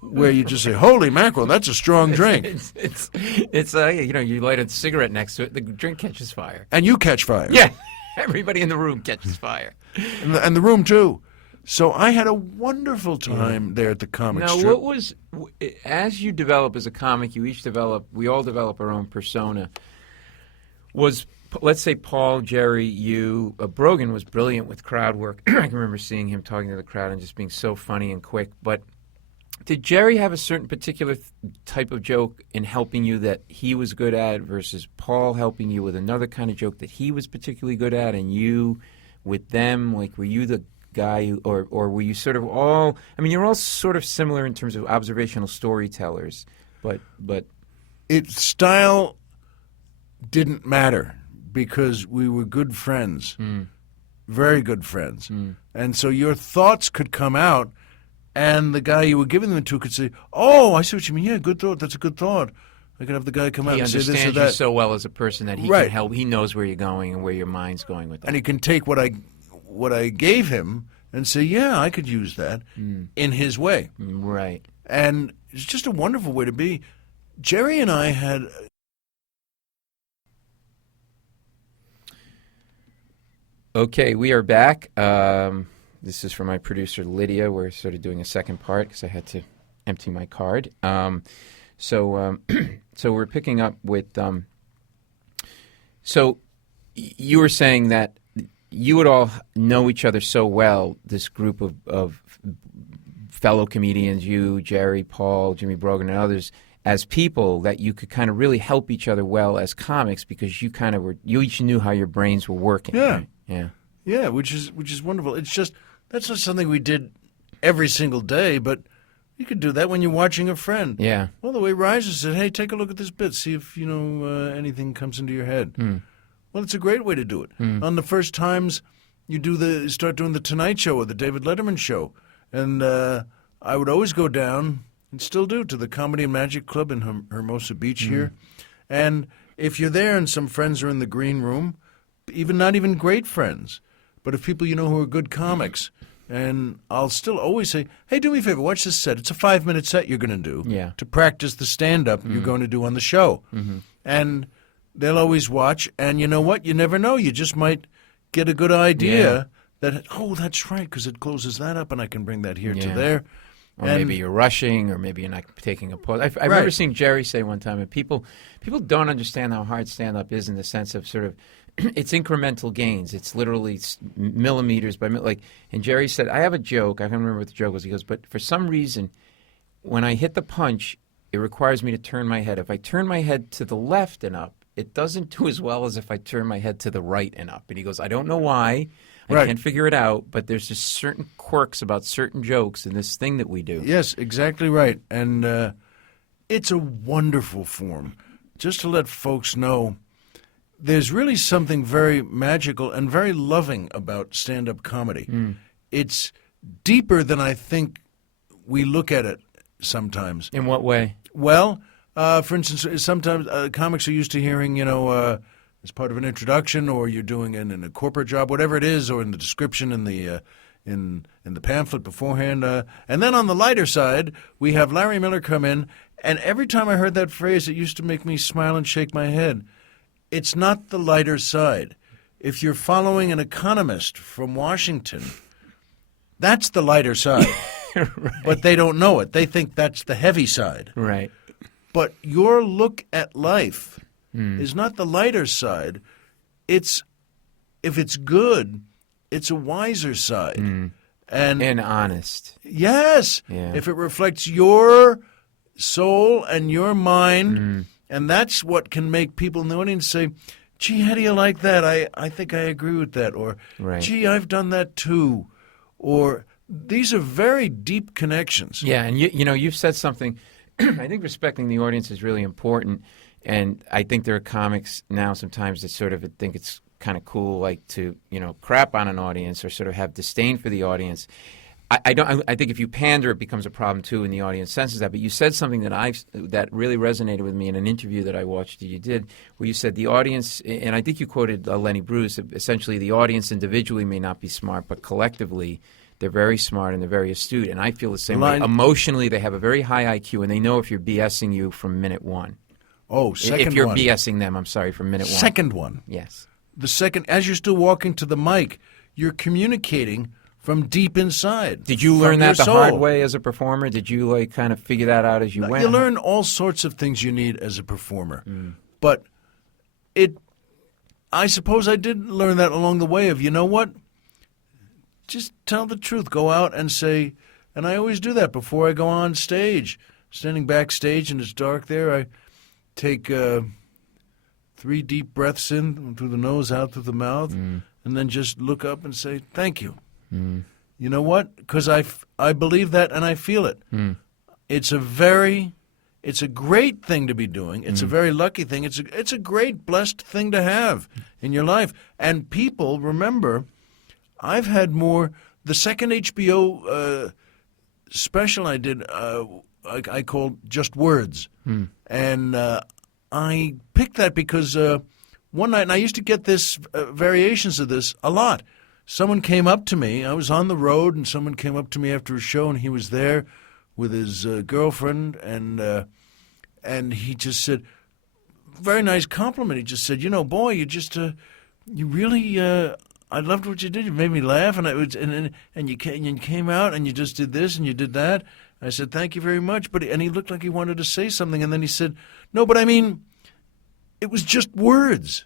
where you just say, holy mackerel, that's a strong drink. It's you light a cigarette next to it, the drink catches fire. And you catch fire. Yeah. Everybody in the room catches fire. And the room, too. So I had a wonderful time there at the comic strip. Now, what was, as you develop as a comic, we all develop our own persona. Was, let's say, Paul, Jerry, you, Brogan was brilliant with crowd work. I can remember seeing him talking to the crowd and just being so funny and quick. But did Jerry have a certain particular type of joke in helping you that he was good at versus Paul helping you with another kind of joke that he was particularly good at, and you with them? Like, were you the guy or were you sort of all, I mean, you're all sort of similar in terms of observational storytellers, but Its style didn't matter because we were good friends, very good friends. And so your thoughts could come out, and the guy you were giving them to could say, oh, I see what you mean. Yeah, good thought. That's a good thought. I could have the guy come out he and say this or understands you that. so well as a person that he Right. can help. He knows where you're going and where your mind's going with that. And he can take what I gave him and say, yeah, I could use that in his way. Right. And it's just a wonderful way to be. Jerry and I had... Okay, we are back. This is from my producer, Lydia. We're sort of doing a second part because I had to empty my card. So so we're picking up with. So you were saying that you would all know each other so well. This group of fellow comedians, you, Jerry, Paul, Jimmy Brogan, and others, as people, that you could kind of really help each other well as comics because you each knew how your brains were working. Yeah. Right? Yeah. Yeah, which is wonderful. It's just that's not something we did every single day, but you could do that when you're watching a friend. Yeah. Well, the way Reiser said, "Hey, take a look at this bit, see if anything comes into your head." Well, it's a great way to do it. On the first times you start doing the Tonight Show or the David Letterman show, and I would always go down and still do to the Comedy and Magic Club in Hermosa Beach here, and if you're there and some friends are in the green room, not even great friends, but if people you know who are good comics. And I'll still always say, hey, do me a favor, watch this set. It's a 5-minute set you're going to do to practice the stand-up you're going to do on the show. And they'll always watch, and you know what? You never know. You just might get a good idea that, oh, that's right, because it closes that up, and I can bring that here to there. Or maybe you're rushing, or maybe you're not taking a pause. I remember seeing Jerry say one time, and people don't understand how hard stand-up is in the sense of sort of, it's incremental gains. It's literally millimeters by and Jerry said, I have a joke. I can't remember what the joke was. He goes, but for some reason, when I hit the punch, it requires me to turn my head. If I turn my head to the left and up, it doesn't do as well as if I turn my head to the right and up. And he goes, I don't know why. I can't figure it out, but there's just certain quirks about certain jokes in this thing that we do. Yes, exactly right. And it's a wonderful form. Just to let folks know, there's really something very magical and very loving about stand-up comedy. It's deeper than I think we look at it sometimes. In what way? Well, for instance, sometimes comics are used to hearing, as part of an introduction, or you're doing it in a corporate job, whatever it is, or in the description in the pamphlet beforehand. And then on the lighter side, we have Larry Miller come in, and every time I heard that phrase, it used to make me smile and shake my head. It's not the lighter side. If you're following an economist from Washington, that's the lighter side. Right. But they don't know it. They think that's the heavy side. Right. But your look at life is not the lighter side. If it's good, it's a wiser side. And honest. Yes. Yeah. If it reflects your soul and your mind, and that's what can make people in the audience say, gee, how do you like that? I think I agree with that. Or, gee, I've done that too. Or these are very deep connections. Yeah, and you've said something. I think respecting the audience is really important, and I think there are comics now sometimes that sort of think it's kind of cool, like to crap on an audience or sort of have disdain for the audience. I think if you pander, it becomes a problem too, and the audience senses that. But you said something that really resonated with me in an interview that I watched that you did, where you said the audience, and I think you quoted Lenny Bruce. Essentially, the audience individually may not be smart, but collectively, they're very smart and they're very astute. And I feel the same way. Emotionally, they have a very high IQ, and they know if you're BSing you from minute one. Oh, second one. If you're BSing them, I'm sorry, from minute one. Second one. Yes. The second, as you're still walking to the mic, you're communicating from deep inside. Did you learn that the hard way as a performer? Did you kind of figure that out as you went? You learn all sorts of things you need as a performer. But I suppose I did learn that along the way of, you know what? Just tell the truth. Go out and say, and I always do that before I go on stage. Standing backstage and it's dark there, I take 3 deep breaths in through the nose, out through the mouth, and then just look up and say, thank you. You know what? Because I believe that and I feel it. It's a great thing to be doing. It's a very lucky thing. It's a great, blessed thing to have in your life. And people, remember, I've had more. The second HBO special I did, I called Just Words. And I picked that because one night, and I used to get this variations of this a lot. Someone came up to me. I was on the road, and someone came up to me after a show, and he was there with his girlfriend, and he just said, very nice compliment. He just said, boy, you really, I loved what you did. You made me laugh, and you came out, and you just did this, and you did that, I said, thank you very much. And he looked like he wanted to say something. And then he said, no, but I mean, it was just words.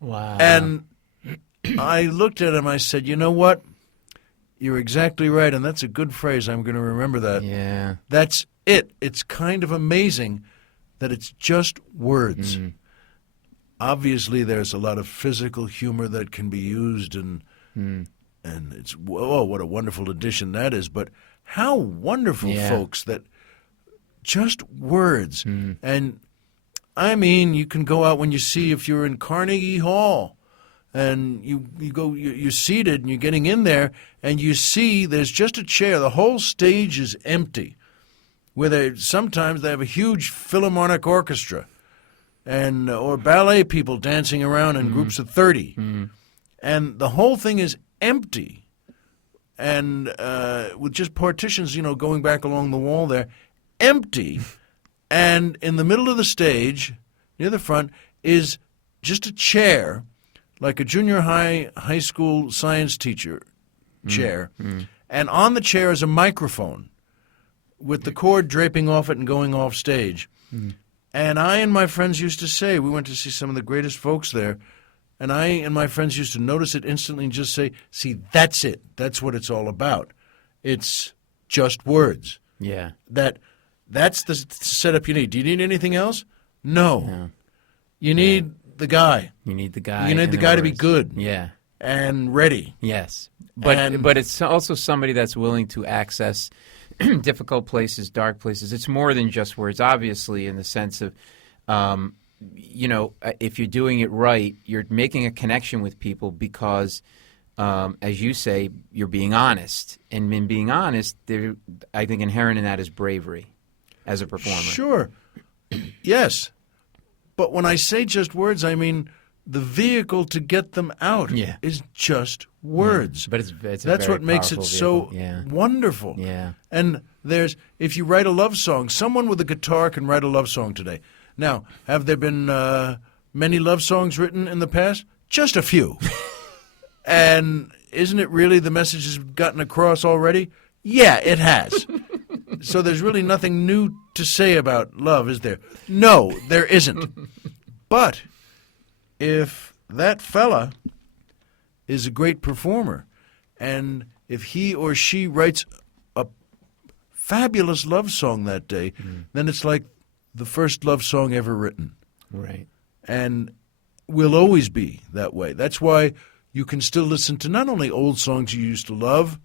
Wow. And I looked at him. I said, you know what? You're exactly right. And that's a good phrase. I'm going to remember that. Yeah. That's it. It's kind of amazing that it's just words. Obviously, there's a lot of physical humor that can be used, and it's, whoa, what a wonderful addition that is. But how wonderful, folks, that just words. And, I mean, you can go out when you see, if you're in Carnegie Hall, and you're seated, and you're getting in there, and you see there's just a chair. The whole stage is empty. Sometimes they have a huge Philharmonic orchestra, and or ballet people dancing around in groups of 30, and the whole thing is empty, and with just partitions, going back along the wall there, empty, and in the middle of the stage, near the front, is just a chair, like a junior high school science teacher chair, and on the chair is a microphone with the cord draping off it and going off stage. And I and my friends used to say, we went to see some of the greatest folks there, and I and my friends used to notice it instantly and just say, see, that's it. That's what it's all about. It's just words. Yeah. That's the setup you need. Do you need anything else? No. You need the guy. You need the guy. You need the guy to be good. Yeah. And ready. Yes. But it's also somebody that's willing to access difficult places, dark places. It's more than just words, obviously, in the sense of, if you're doing it right, you're making a connection with people because, as you say, you're being honest. And in being honest, I think inherent in that is bravery as a performer. Sure. Yes. But when I say just words, I mean the vehicle to get them out is just words. But it's that's what makes it so wonderful. Yeah. And if you write a love song, someone with a guitar can write a love song today. Now, have there been many love songs written in the past? Just a few. And isn't it really the message has gotten across already? Yeah, it has. So there's really nothing new to say about love, is there? No, there isn't. But if that fella is a great performer, and if he or she writes a fabulous love song that day, then it's like the first love song ever written. Right. And will always be that way. That's why you can still listen to not only old songs you used to love,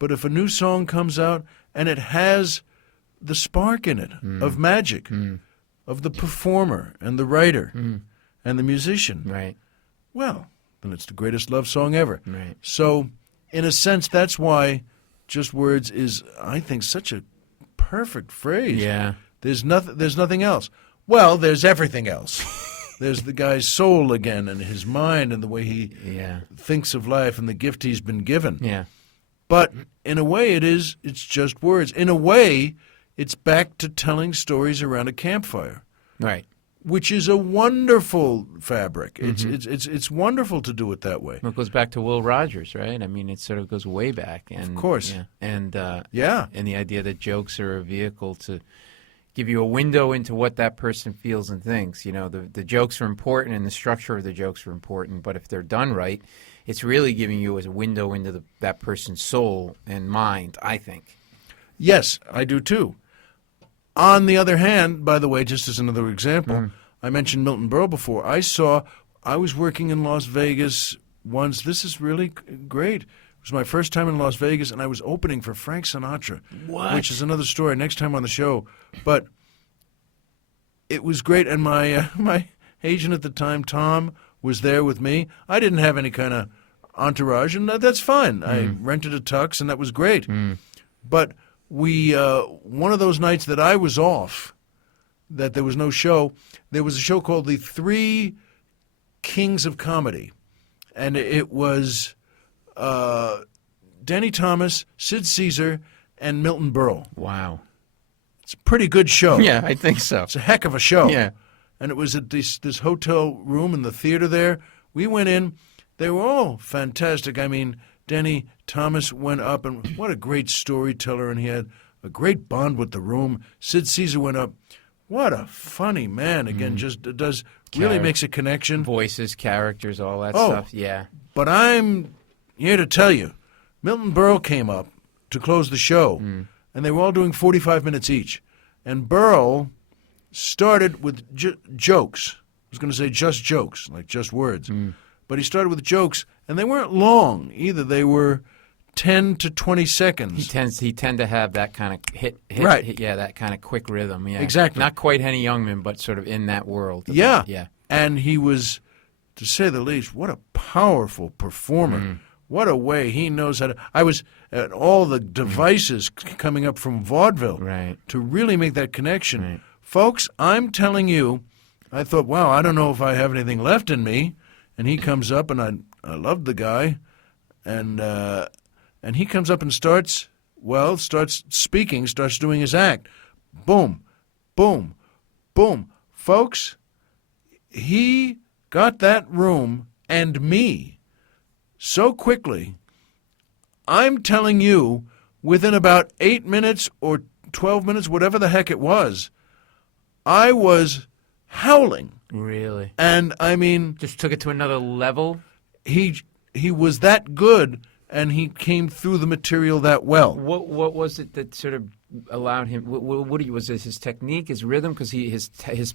but if a new song comes out and it has the spark in it of magic, of the performer and the writer and the musician, right? Well, then it's the greatest love song ever. Right. So, in a sense, that's why just words is, I think, such a perfect phrase. Yeah. There's nothing else. Well, there's everything else. There's the guy's soul again and his mind and the way he thinks of life and the gift he's been given. Yeah. But in a way it's just words. In a way, it's back to telling stories around a campfire. Right. Which is a wonderful fabric. It's wonderful to do it that way. Well, it goes back to Will Rogers, right? I mean, it sort of goes way back. And, of course. Yeah. And the idea that jokes are a vehicle to give you a window into what that person feels and thinks. You know, the jokes are important and the structure of the jokes are important, but if they're done right, it's really giving you as a window into that person's soul and mind, I think. Yes, I do too. On the other hand, by the way, just as another example, I mentioned Milton Berle before. I was working in Las Vegas once. This is really great. It was my first time in Las Vegas, and I was opening for Frank Sinatra, which is another story next time on the show. But it was great, and my my agent at the time, Tom, was there with me. I didn't have any kind of entourage, and that's fine. I rented a tux, and that was great. But we one of those nights that I was off, that there was no show, there was a show called The Three Kings of Comedy, and it was Danny Thomas, Sid Caesar, and Milton Berle. Wow. It's a pretty good show. Yeah, I think so. It's a heck of a show. Yeah. And it was at this hotel room in the theater there. We went in. They were all fantastic. I mean, Denny Thomas went up, and what a great storyteller, and he had a great bond with the room. Sid Caesar went up. What a funny man. Again, just does really makes a connection. Voices, characters, all that stuff. Yeah. But I'm here to tell you, Milton Berle came up to close the show, and they were all doing 45 minutes each. And Berle started with jokes. I was going to say just jokes, like just words. But he started with jokes, and they weren't long either. They were 10 to 20 seconds. He tend to have that kind of hit, that kind of quick rhythm. Yeah, exactly. Not quite Henny Youngman, but sort of in that world. Yeah. And he was, to say the least, what a powerful performer. What a way he knows how to. I was at all the devices coming up from vaudeville to really make that connection. Right. Folks, I'm telling you, I thought, wow, I don't know if I have anything left in me. And he comes up, and I loved the guy, and he comes up and starts speaking, starts doing his act. Boom, boom, boom. Folks, he got that room and me so quickly, I'm telling you, within about 8 minutes or 12 minutes, whatever the heck it was, I was howling. Really? And, I mean... Just took it to another level? He was that good, and he came through the material that well. What was it that sort of allowed him? Was it his technique, his rhythm? Because his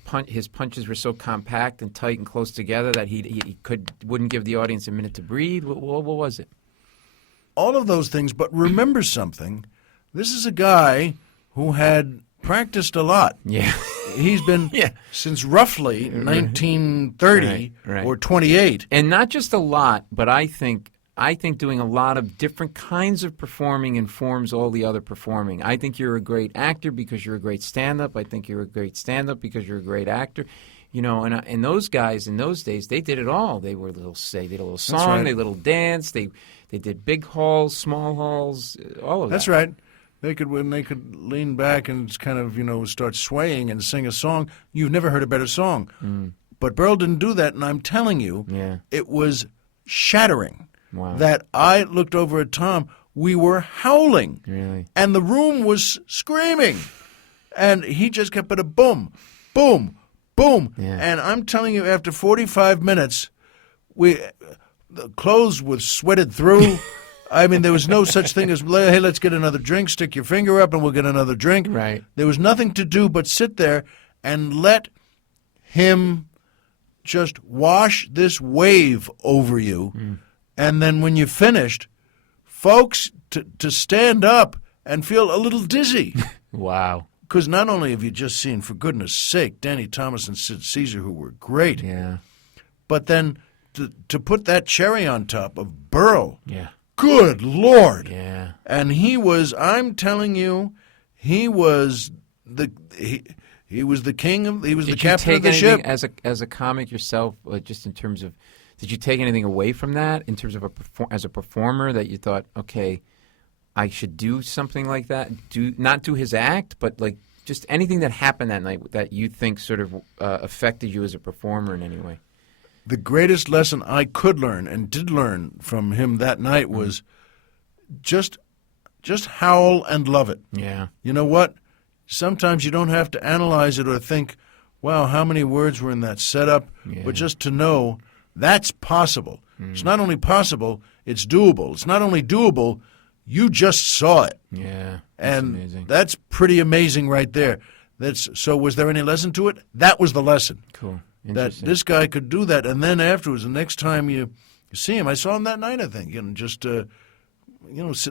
punches were so compact and tight and close together that he wouldn't give the audience a minute to breathe. What was it? All of those things. But remember something. This is a guy who had practiced a lot. Yeah. He's been since roughly 1930 or 28. And not just a lot, but I think doing a lot of different kinds of performing informs all the other performing. I think you're a great actor because you're a great stand-up. I think you're a great stand-up because you're a great actor. You know, and those guys in those days, they did it all. They did a little song, they did a little dance, they did big halls, small halls, all of that. That's right. They could lean back and kind of, start swaying and sing a song. You've never heard a better song. But Berle didn't do that, and I'm telling you, it was shattering. Wow. That I looked over at Tom. We were howling. Really? And the room was screaming. And he just kept it a boom, boom, boom. Yeah. And I'm telling you, after 45 minutes, the clothes were sweated through. I mean, there was no such thing as, hey, let's get another drink. Stick your finger up and we'll get another drink. Right. There was nothing to do but sit there and let him just wash this wave over you. And then when you finished, folks, to stand up and feel a little dizzy. Wow. Because not only have you just seen, for goodness sake, Danny Thomas and Sid Caesar, who were great, but then to put that cherry on top of Berle. Yeah. Good Lord. Yeah. And he was, I'm telling you, he was the king of, he was the captain of the ship. As a comic yourself, just in terms of, did you take anything away from that in terms of as a performer that you thought, okay, I should do something like that? Not do his act, but like just anything that happened that night that you think sort of affected you as a performer in any way? The greatest lesson I could learn and did learn from him that night was just howl and love it. Yeah. You know what? Sometimes you don't have to analyze it or think, wow, how many words were in that setup? Yeah. But just to know that's possible. It's not only possible, it's doable. It's not only doable, you just saw it. Yeah. That's amazing. That's pretty amazing right there. So was there any lesson to it? That was the lesson. Cool. That this guy could do that. And then afterwards, the next time you see him, I saw him that night, I think, just sit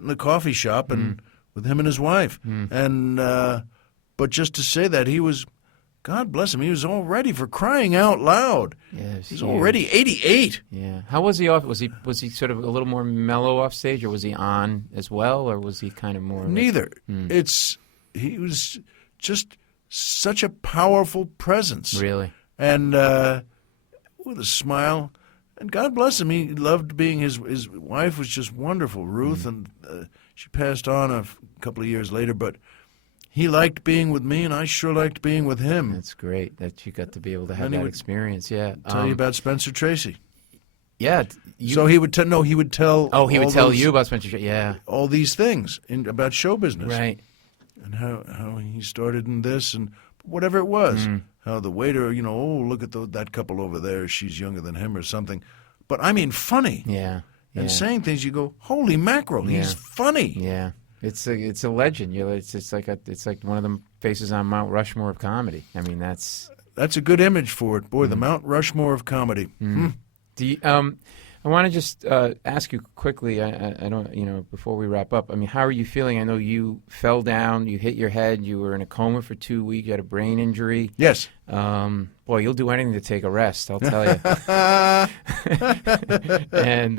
in the coffee shop and with him and his wife. And but just to say that he was, God bless him, he was all ready for crying out loud. Yes, he's already 88. Yeah. How was he off? Was he sort of a little more mellow off stage, or was he on as well, or was he kind of more? Neither. He was just such a powerful presence. Really. And with a smile. And God bless him, he loved being his wife was just wonderful, Ruth, and she passed on a couple of years later, but he liked being with me, and I sure liked being with him. That's great that you got to be able to have that experience, yeah. Tell you about Spencer Tracy. Yeah. So he would tell. No, he would tell. Oh, he would all tell those- you about Spencer. Yeah. all these things about show business, Right. and how he started in this and whatever it was. How the waiter, oh, look at that couple over there. She's younger than him or something. But I mean, funny. Yeah. And saying things, you go, holy mackerel, he's funny. Yeah. It's a legend. It's like one of the faces on Mount Rushmore of comedy. I mean, that's a good image for it, boy. The Mount Rushmore of comedy. Do you, I want to just ask you quickly. I don't, before we wrap up. I mean, how are you feeling? I know you fell down, you hit your head, you were in a coma for 2 weeks, you had a brain injury. Yes. Boy, you'll do anything to take a rest. I'll tell you. and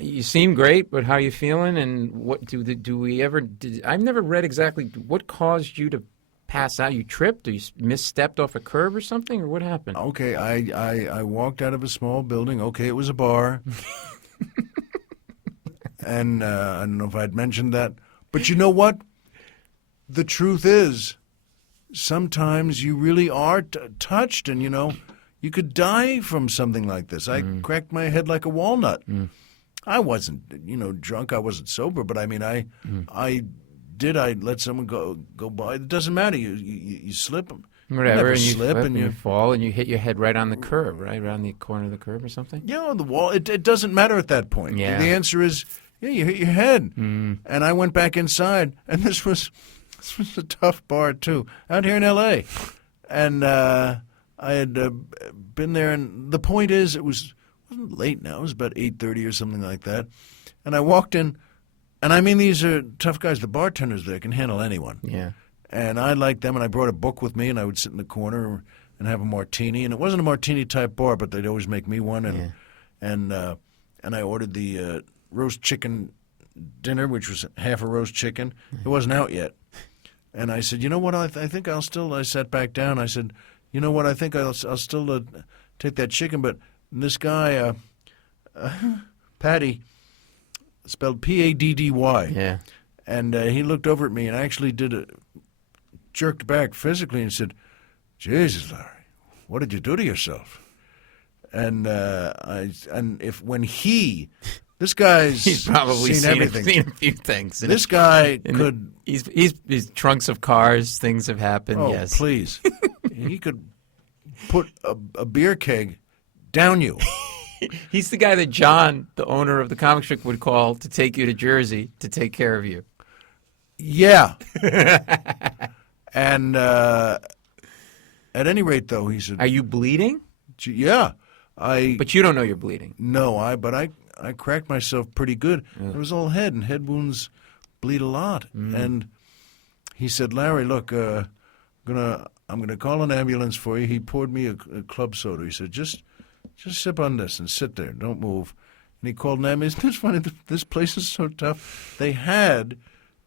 you seem great, but how are you feeling? And what do we ever? I've never read exactly what caused you to pass out. You tripped, or you misstepped off a curb or something, or what happened? Okay, I walked out of a small building. Okay, it was a bar. And I don't know if I'd mentioned that. But you know what? The truth is, sometimes you really are touched, and, you could die from something like this. I cracked my head like a walnut. I wasn't, drunk. I wasn't sober. But, I mean, I let someone go by. It doesn't matter. You slip. Whatever, Never and you slip, and you fall, and you hit your head right on the curb, right around the corner of the curb or something. Yeah, on the wall. It doesn't matter at that point. Yeah. The answer is, you hit your head. And I went back inside, and this was a tough bar too, out here in L.A. And I had been there, and the point is, wasn't late now. It was about 8:30 or something like that. And I walked in. And I mean, these are tough guys. The bartenders there can handle anyone. Yeah. And I liked them, and I brought a book with me, and I would sit in the corner and have a martini. And it wasn't a martini-type bar, but they'd always make me one. And I ordered the roast chicken dinner, which was half a roast chicken. It wasn't out yet. And I said, you know what, I think I'll still – I sat back down. I said, you know what, I think I'll still take that chicken. But this guy, Patty – spelled Paddy. Yeah. And he looked over at me and actually jerked back physically and said, Jesus, Larry, what did you do to yourself? And this guy's he's probably seen everything. Seen a few things. This guy could. He's trunks of cars. Things have happened. Oh, yes. Please. He could put a beer keg down you. He's the guy that John, the owner of the comic strip, would call to take you to Jersey to take care of you. Yeah. And at any rate, though, he said, are you bleeding? Yeah. But you don't know you're bleeding. No, but I cracked myself pretty good. It was all head, and head wounds bleed a lot. And he said, Larry, look, I'm gonna call an ambulance for you. He poured me a club soda. He said, just sip on this and sit there. Don't move. And he called an ambulance. It's funny, this place is so tough. They had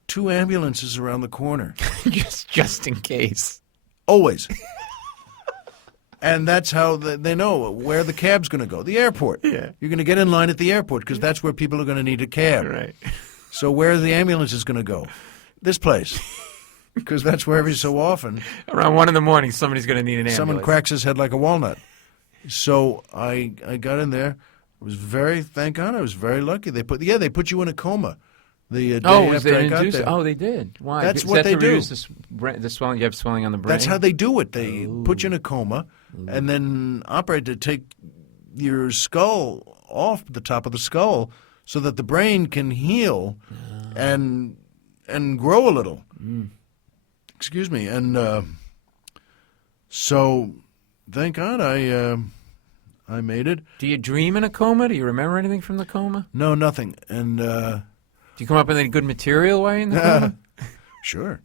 2 ambulances around the corner. just in case. Always. And that's how they know where the cab's going to go. The airport. Yeah. You're going to get in line at the airport because that's where people are going to need a cab. Right. So where are the ambulances going to go? This place. Because that's where every so often. Around 1 a.m, somebody's going to need an ambulance. Someone cracks his head like a walnut. So I got in there. Thank God, I was very lucky. They put you in a coma the day after I got there. Oh, they did. Why? That's Is what that they to do. reduce the swelling. You have swelling on the brain. That's how they do it. They put you in a coma and then operate to take your skull off the top of the skull so that the brain can heal and grow a little. Excuse me. And so, thank God I made it. Do you dream in a coma? Do you remember anything from the coma? No, nothing. And do you come up with any good material while you're in the coma? Sure.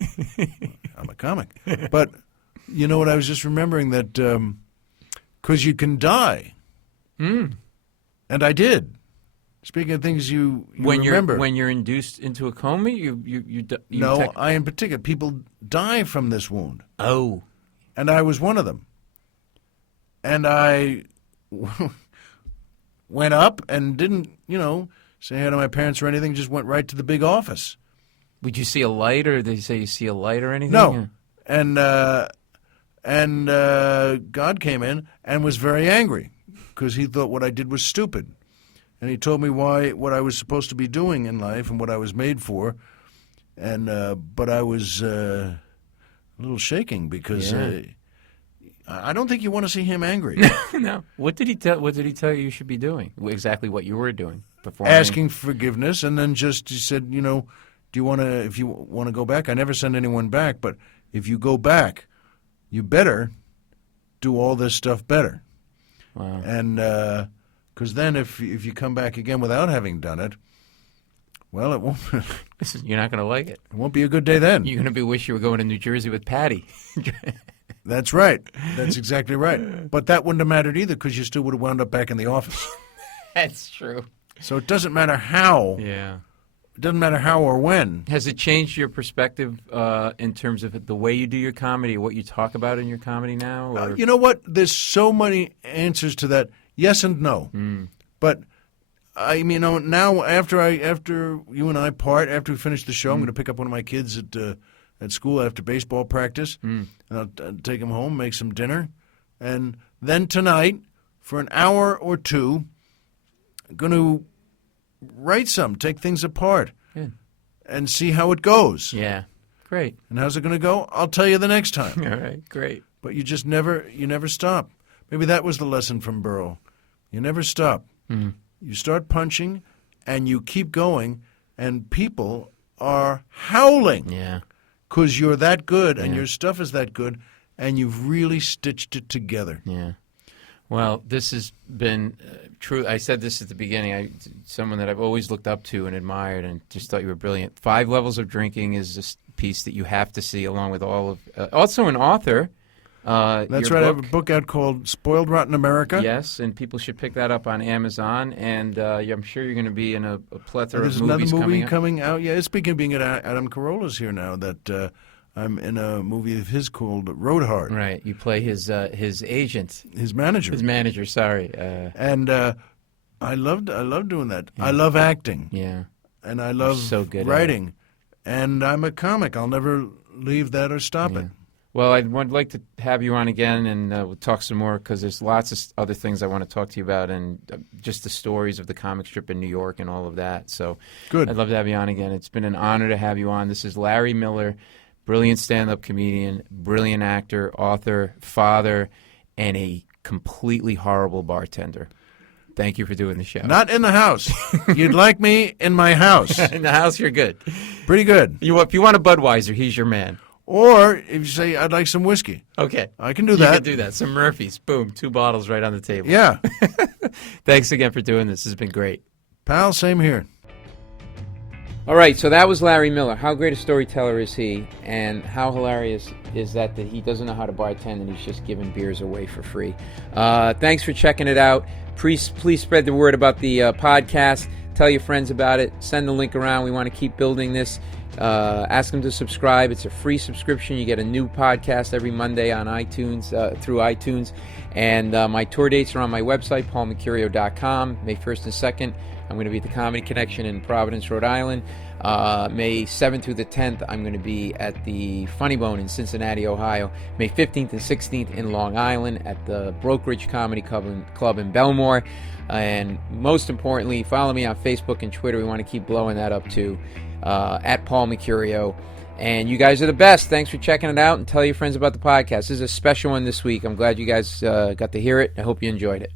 I'm a comic. But you know what? I was just remembering that because you can die. And I did. Speaking of things you remember. When you're induced into a coma, No, I in particular. People die from this wound. Oh. And I was one of them. And I went up and didn't, say hi to my parents or anything, just went right to the big office. Would you see a light, or did they say you see a light or anything? No. And God came in and was very angry because he thought what I did was stupid. And he told me what I was supposed to be doing in life and what I was made for. And but I was a little shaking because I don't think you want to see him angry. No. What did he tell you should be doing? Exactly what you were doing. Performing. Asking forgiveness, and then he said, do you want to, if you want to go back? I never send anyone back, but if you go back, you better do all this stuff better. Wow. And because then if you come back again without having done it, well, it won't. You're not going to like it. It won't be a good day then. You're going to wish you were going to New Jersey with Patty. That's right. That's exactly right. But that wouldn't have mattered either because you still would have wound up back in the office. That's true. So it doesn't matter how. Yeah. It doesn't matter how or when. Has it changed your perspective in terms of the way you do your comedy, or what you talk about in your comedy now? Or? You know what? There's so many answers to that. Yes and no. But now after you and I part, after we finish the show, I'm going to pick up one of my kids at school after baseball practice, and I'll take him home, make some dinner, and then tonight for an hour or two, I'm going to write take things apart, and see how it goes. Yeah, great. And how's it going to go? I'll tell you the next time. All right, great. But you just never stop. Maybe that was the lesson from Burrow. You never stop. You start punching, and you keep going, and people are howling. Yeah. Because you're that good, and your stuff is that good, and you've really stitched it together. Yeah. Well, this has been true. I said this at the beginning. Someone that I've always looked up to and admired, and just thought you were brilliant. 5 Levels of Drinking is a piece that you have to see, along with all of. Also, an author. That's right. I have a book out called Spoiled Rotten America. Yes, and people should pick that up on Amazon. And I'm sure you're going to be in a plethora There's of movies another movie coming out. Yeah, speaking of being at Adam Carolla's here now, that I'm in a movie of his called Road Hard. Right. You play his agent. His manager. His manager, sorry. And I love doing that. Yeah. I love acting. Yeah. And I love so good writing. And I'm a comic. I'll never leave that or stop it. Well, I'd like to have you on again, and we'll talk some more, because there's lots of other things I want to talk to you about, and just the stories of the comic strip in New York and all of that. So good. I'd love to have you on again. It's been an honor to have you on. This is Larry Miller, brilliant stand-up comedian, brilliant actor, author, father, and a completely horrible bartender. Thank you for doing the show. Not in the house. You'd like me in my house. In the house, you're good. Pretty good. If you want a Budweiser, he's your man. Or if you say, I'd like some whiskey. Okay. I can do that. You can do that. Some Murphy's. Boom. 2 bottles right on the table. Yeah. Thanks again for doing this. This has been great. Pal, same here. All right, so that was Larry Miller. How great a storyteller is he, and how hilarious is that he doesn't know how to bartend and he's just giving beers away for free. Thanks for checking it out. Please spread the word about the podcast. Tell your friends about it. Send the link around. We want to keep building this. Ask them to subscribe. It's a free subscription. You get a new podcast every Monday on iTunes, through iTunes. And my tour dates are on my website, paulmecurio.com. May 1st and 2nd, I'm going to be at the Comedy Connection in Providence, Rhode Island. May 7th through the 10th, I'm going to be at the Funny Bone in Cincinnati, Ohio. May 15th and 16th in Long Island at the Brokerage Comedy Club in Belmore. And most importantly, follow me on Facebook and Twitter. We want to keep blowing that up too. At Paul Mecurio. And you guys are the best. Thanks for checking it out, and tell your friends about the podcast. This is a special one this week. I'm glad you guys got to hear it. I hope you enjoyed it.